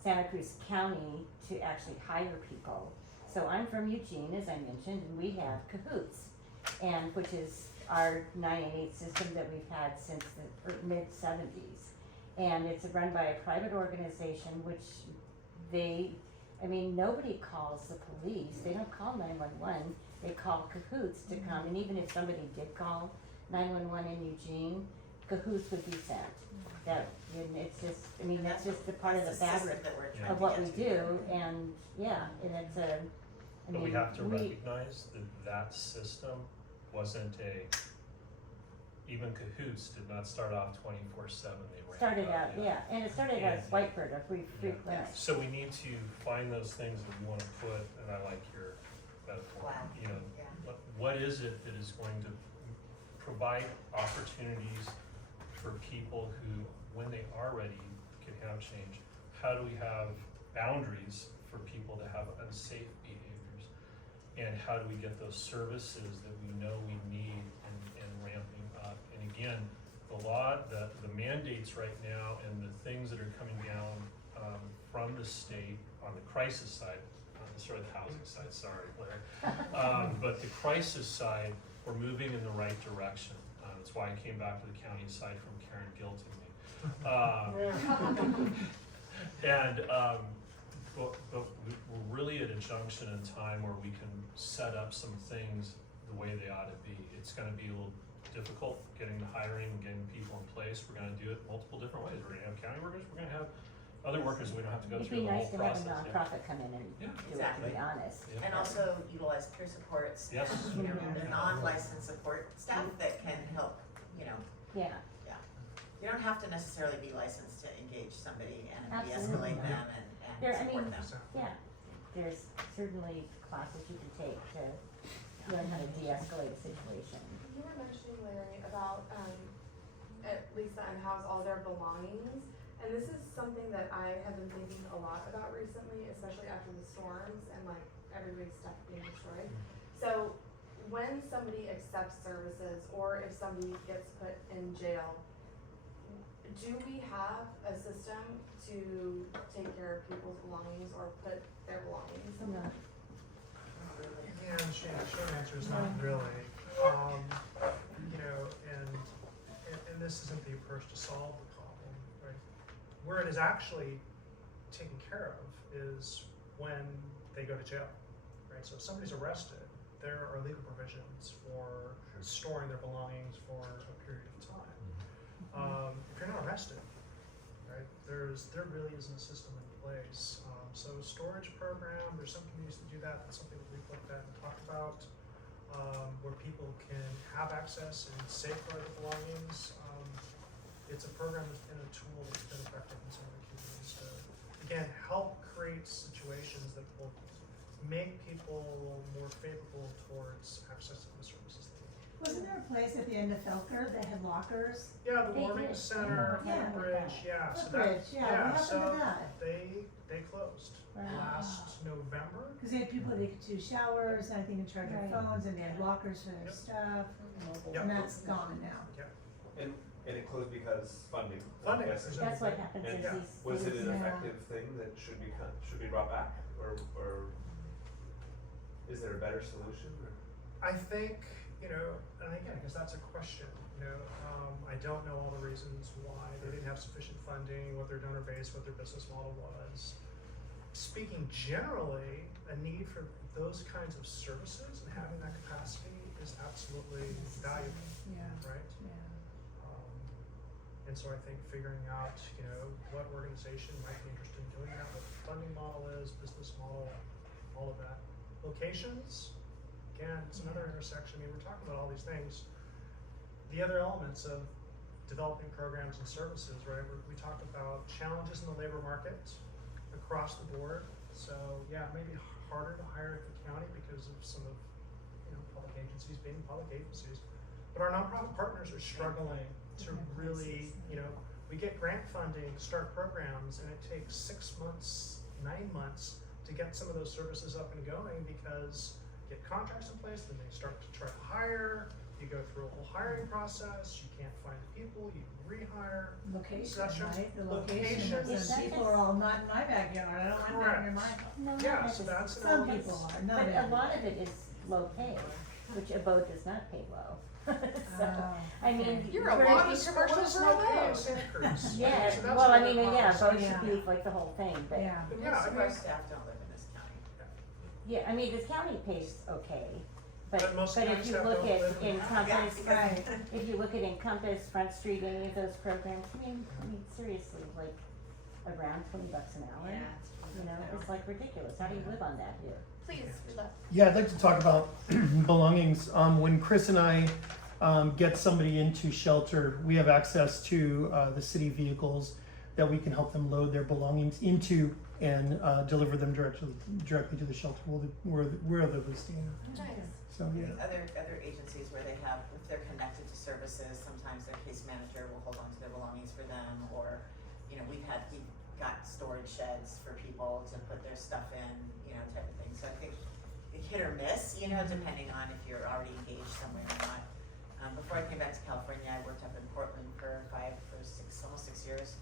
Santa Cruz County to actually hire people. So I'm from Eugene, as I mentioned, and we have Cahoots, and which is our 988 system that we've had since the mid-70s. And it's run by a private organization, which nobody calls the police. They don't call 911. They call Cahoots to come, and even if somebody did call 911 in Eugene, Cahoots would be sent. And it's just, that's just the part of the fabric of what we do, and and it's But we have to recognize that system wasn't even Cahoots did not start off 24/7. They ran started out, and it started out as And- Whiteford, a free clinic. So we need to find those things that we want to put, and I like your metaphor. Wow. You know, what is it that is going to provide opportunities for people who, when they are ready, can have change? How do we have boundaries for people to have unsafe behaviors? And how do we get those services that we know we need and ramping up? And again, the mandates right now and the things that are coming down from the state on the crisis side, sort of the housing side, sorry, Blair. But the crisis side, we're moving in the right direction. That's why I came back to the county side from Kern guilting me. But we're really at a junction in time where we can set up some things the way they ought to be. It's gonna be a little difficult getting the hiring and getting people in place. We're gonna do it multiple different ways. We're gonna have county workers, we're gonna have other workers, we don't have to go through the whole process. It'd be nice to have a nonprofit come in and do it, to be honest. Yeah. And also utilize peer supports, Yes. and, the non-licensed support staff that can help, Yeah. You don't have to necessarily be licensed to engage somebody and Absolutely. de-escalate them There, and support them. yeah, there's certainly classes you can take to learn how to de-escalate a situation. You were mentioning, Larry, about at Lisa and house all their belongings, and this is something that I have been thinking a lot about recently, especially after the storms and like everybody's stuff being destroyed. So when somebody accepts services or if somebody gets put in jail, do we have a system to take care of people's belongings or put their belongings somewhere? Yeah, the short answer is not really. And this isn't the approach to solve the problem, right? Where it is actually taken care of is when they go to jail, right? So if somebody's arrested, there are legal provisions for storing their belongings for a period of time. If you're not arrested, right, there really isn't a system in place. So storage program, there's some communities that do that. That's something that we've looked at and talked about, where people can have access and safeguard their belongings. It's a program that's been a tool that's been effective in some of the communities to, again, help create situations that will make people more favorable towards accessing the services they need. Wasn't there a place at the end of Felker that had lockers? Yeah, the They warming did. center, Yeah. Footbridge, yeah. So Footbridge, yeah, what happened so to that? they closed last November. Cause they had people that could do showers, and I think in charge of Right. phones, and they had lockers for their Yep. stuff, Yep. and that's gone now. And it closed because funding. Funding, I'm guessing. That's what happens And is these. was it an Yeah. effective thing that should be brought back, or is there a better solution? Or? I think, and again, because that's a question, I don't know all the reasons why they didn't have sufficient funding, what their donor base, what their business model was. Speaking generally, a need for those kinds of services and having that capacity is absolutely valuable, Yeah, right? yeah. And so I think figuring out, what organization might be interested in doing that, what the funding model is, business model, all of that. Locations, again, it's another intersection. We're talking about all these things. The other elements of developing programs and services, right? We talked about challenges in the labor market across the board. So yeah, it may be harder to hire at the county because of some of, public agencies being public agencies. But our nonprofit partners are struggling to really, we get grant funding to start programs, and it takes 6 months, 9 months to get some of those services up and going, because you get contracts in place, then they start to try to hire, you go through a whole hiring process, you can't find people, you rehire. Location, Sessions, right? The location. location, Is that- people are all, not in my backyard, I don't want that in my. No, not Yeah, so that's an Some element. people are, not But a everyone. lot of it is low pay, which abode does not pay low. So, I mean. You're a where walking is- commercial for no pay in Abode. Santa Cruz. Yeah, So that's well, I another mean, yeah, problem. abode should be like the whole thing, but. Yeah. Yeah, Most I of mean, our staff don't live in this county. Yeah, I mean, the county pays okay, But but, most but county if you staff look don't at live in- Encompass, Right. if you look at Encompass, Front Street, any of those programs, I mean, seriously, like, around $20 an hour? Yeah. You know, it's like ridiculous, how do you live on that here? Please, we'd love. Yeah, I'd like to talk about belongings. When Chris and I get somebody into shelter, we have access to the city vehicles that we can help them load their belongings into and deliver them directly to the shelter where they're staying. Nice. So yeah. Other agencies where they have, if they're connected to services, sometimes their case manager will hold on to their belongings for them, or, you know, we've got storage sheds for people to put their stuff in, you know, type of thing. So I think hit or miss, you know, depending on if you're already engaged somewhere or not. Before I came back to California, I worked up in Portland for almost 6 years.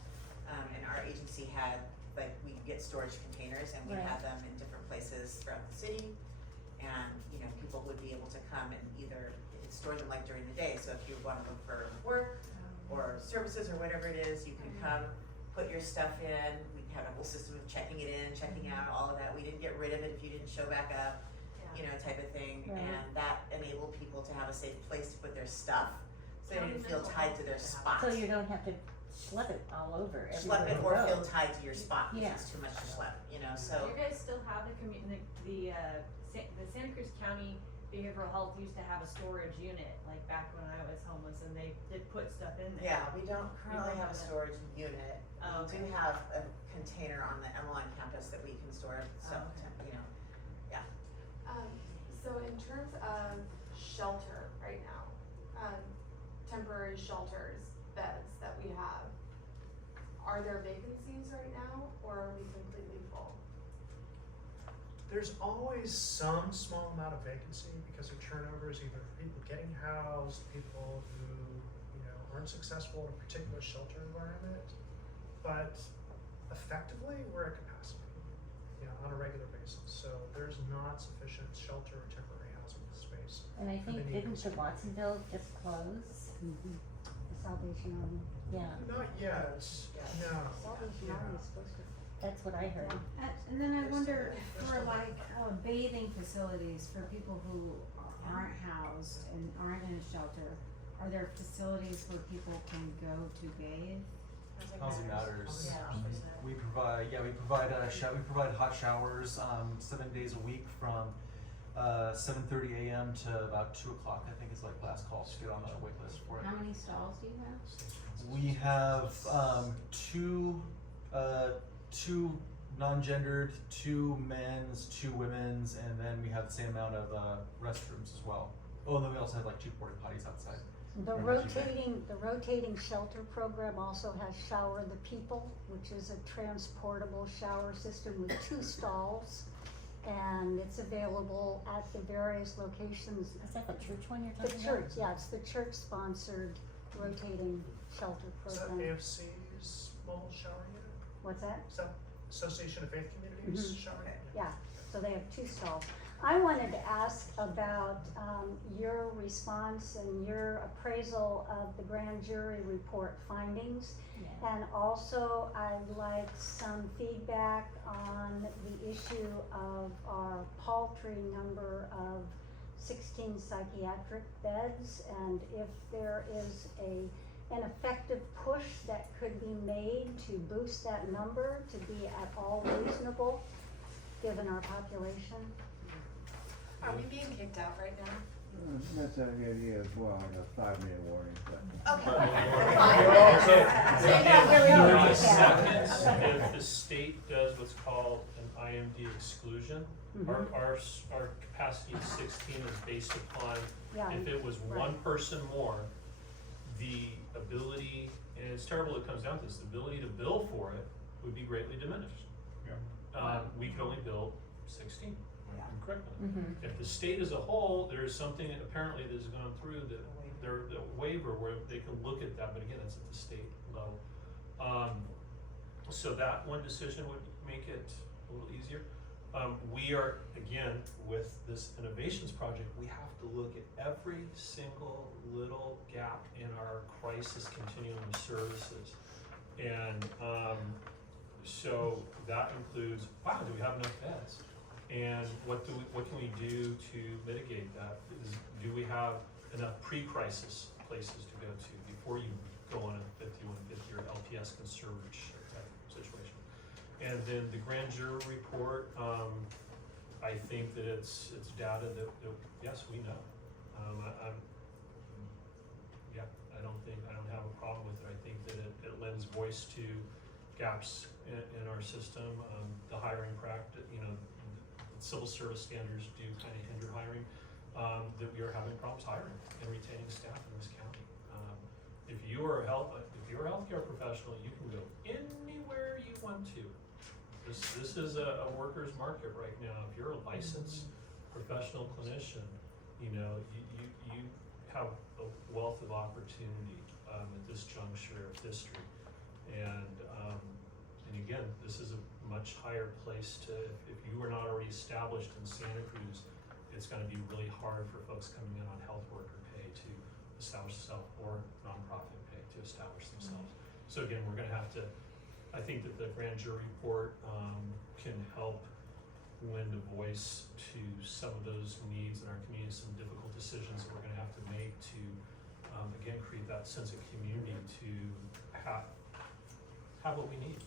And our agency had, like, we get storage containers, and we Right. had them in different places throughout the city. And, you know, people would be able to come and either store them like during the day. So if you want to look for work or services or whatever it is, you can come, put your stuff in. We had a whole system of checking it in, checking out, all of that. We didn't get rid of it if you didn't show back up, you know, type of thing. Right. And that enabled people to have a safe place to put their stuff, so they didn't feel tied to their spot. So you don't have to schlep it all over Schlep everywhere it you or go. feel tied to your spot, because Yeah. it's too much to schlep, you know, so. You guys still have the Santa Cruz County Behavioral Health used to have a storage unit, like back when I was homeless, and they did put stuff in there. Yeah, we don't currently have a storage unit. Oh, We do okay. have a container on the Imwalle campus that we can store some, Oh, okay. you know, yeah. So in terms of shelter right now, temporary shelters, beds that we have, are there vacancies right now, or are we completely full? There's always some small amount of vacancy because of turnovers, either people getting housed, people who, you know, aren't successful in a particular shelter environment. But effectively, we're at capacity, you know, on a regular basis. So there's not sufficient shelter or temporary housing space. And I for think, the didn't needs. the Watsonville just close? The Salvation Army. Yeah, Not yet, no. Salvation Army is supposed to. that's what I heard. And then I wonder for like bathing facilities for people who aren't housed and aren't in a shelter, are there facilities where people can go to bathe? Housing matters. Yeah. We provide hot showers 7 days a week from 7:30 a.m. to about 2 o'clock. I think is like last call to get on the wait list for it. How many stalls do you have? We have two non-gendered, 2 men's, 2 women's, and then we have the same amount of restrooms as well. Oh, and then we also have like 2 porta potties outside. The rotating shelter program also has Shower the People, which is a transportable shower system with 2 stalls. And it's available at the various locations. Is that the church one you're The talking about? church, yeah, it's the church-sponsored rotating shelter Is that program. AFC's mobile shower unit? What's that? Is that Association of Faith Communities Mhm. shower unit? Yeah, so they have 2 stalls. I wanted to ask about your response and your appraisal of the grand jury report findings. Yeah. And also, I'd like some feedback on the issue of our paltry number of 16 psychiatric beds, and if there is an effective push that could be made to boost that number to be at all reasonable, given our population. Are we being kicked out right now? That's an idea as well, like a 5-minute warning, but. If the state does what's called an IMD exclusion, our capacity of 16 is based upon Yeah, if it was right. one person more, the ability And it's terrible it comes down to this, the ability to bill for it would be greatly diminished. We could only bill 16, correctly. If the state as a whole, there's something apparently that's gone through that the waiver where they can look at that, but again, it's at the state level. So that one decision would make it a little easier. We are, again, with this innovations project, we have to look at every single little gap in our crisis continuum of services. And so that includes, wow, do we have enough beds? And what can we do to mitigate that? Do we have enough pre-crisis places to go to before you go on a 5150 or LPS can surge type situation? And then the grand jury report, I think that it's data that yes, we know. I don't have a problem with it. I think that it lends voice to gaps in our system. The hiring practice, civil service standards do kind of hinder hiring. That we are having problems hiring and retaining staff in this county. If you're a healthcare professional, you can go anywhere you want to. This is a worker's market right now. If you're a licensed professional clinician, you have a wealth of opportunity at this juncture of history. And again, this is a much higher place to, if you are not already established in Santa Cruz, it's going to be really hard for folks coming in on health worker pay to establish themselves, or nonprofit pay to establish themselves. So again, we're going to have to, I think that the grand jury report can help lend a voice to some of those needs in our community, some difficult decisions that we're going to have to make to, again, create that sense of community to have what we need.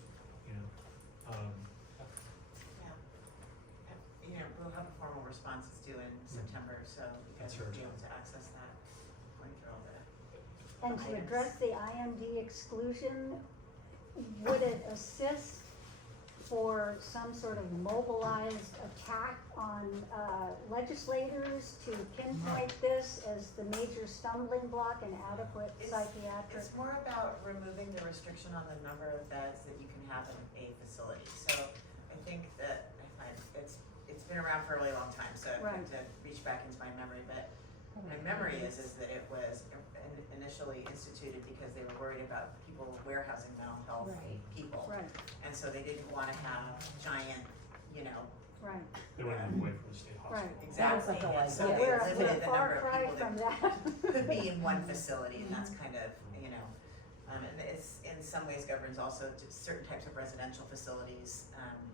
We'll have a formal response. It's due in September, so you guys will be able to access that. Going through all the And to address the IMD exclusion, would it assist for some sort of mobilized attack on legislators to pinpoint this as the major stumbling block and adequate psychiatric? It's more about removing the restriction on the number of beds that you can have in a facility. So I think that it's been around for a really long time, so I have to reach back into my memory, but my memory is that it was initially instituted because they were worried about people warehousing mental health people. And so they didn't want to have giant, They want to move away from the state hospital. Exactly. And so they limited the number of people that could be in one facility, and that's kind of, and it's in some ways governs also certain types of residential facilities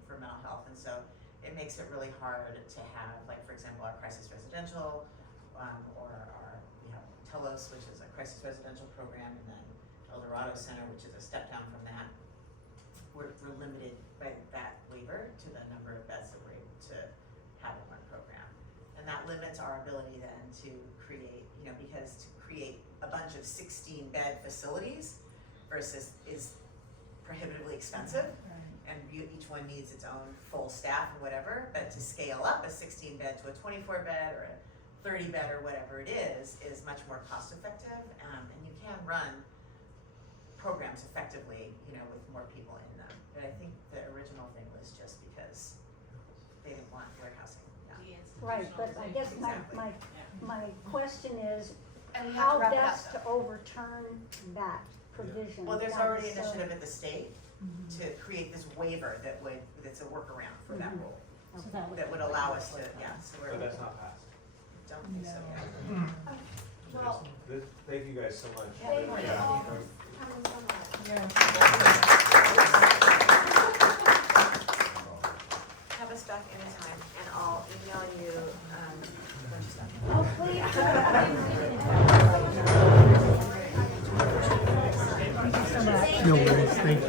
for mental health, and so it makes it really hard to have, like, for example, our crisis residential, or we have Telos, which is a crisis residential program, and then El Dorado Center, which is a step down from that. We're limited by that waiver to the number of beds that we're able to have in one program. And that limits our ability then to create, because to create a bunch of 16-bed facilities versus is prohibitively expensive. And each one needs its own full staff and whatever, but to scale up a 16-bed to a 24-bed or a 30-bed or whatever it is much more cost effective, and you can run programs effectively, with more people in them. But I think the original thing was just because they didn't want warehousing. Right, but I guess my question is, And we have how to wrap it up, best to overturn that provision? Well, there's That already is initiative at the state to create this waiver that's a workaround for that rule. That would allow us to, so we're. But that's not passed. Don't think so yet. Well, thank you guys so much. Thank you all for coming so much. Have us back anytime, and I'll email you, a bunch of stuff. Oh, please. No worries, thank you.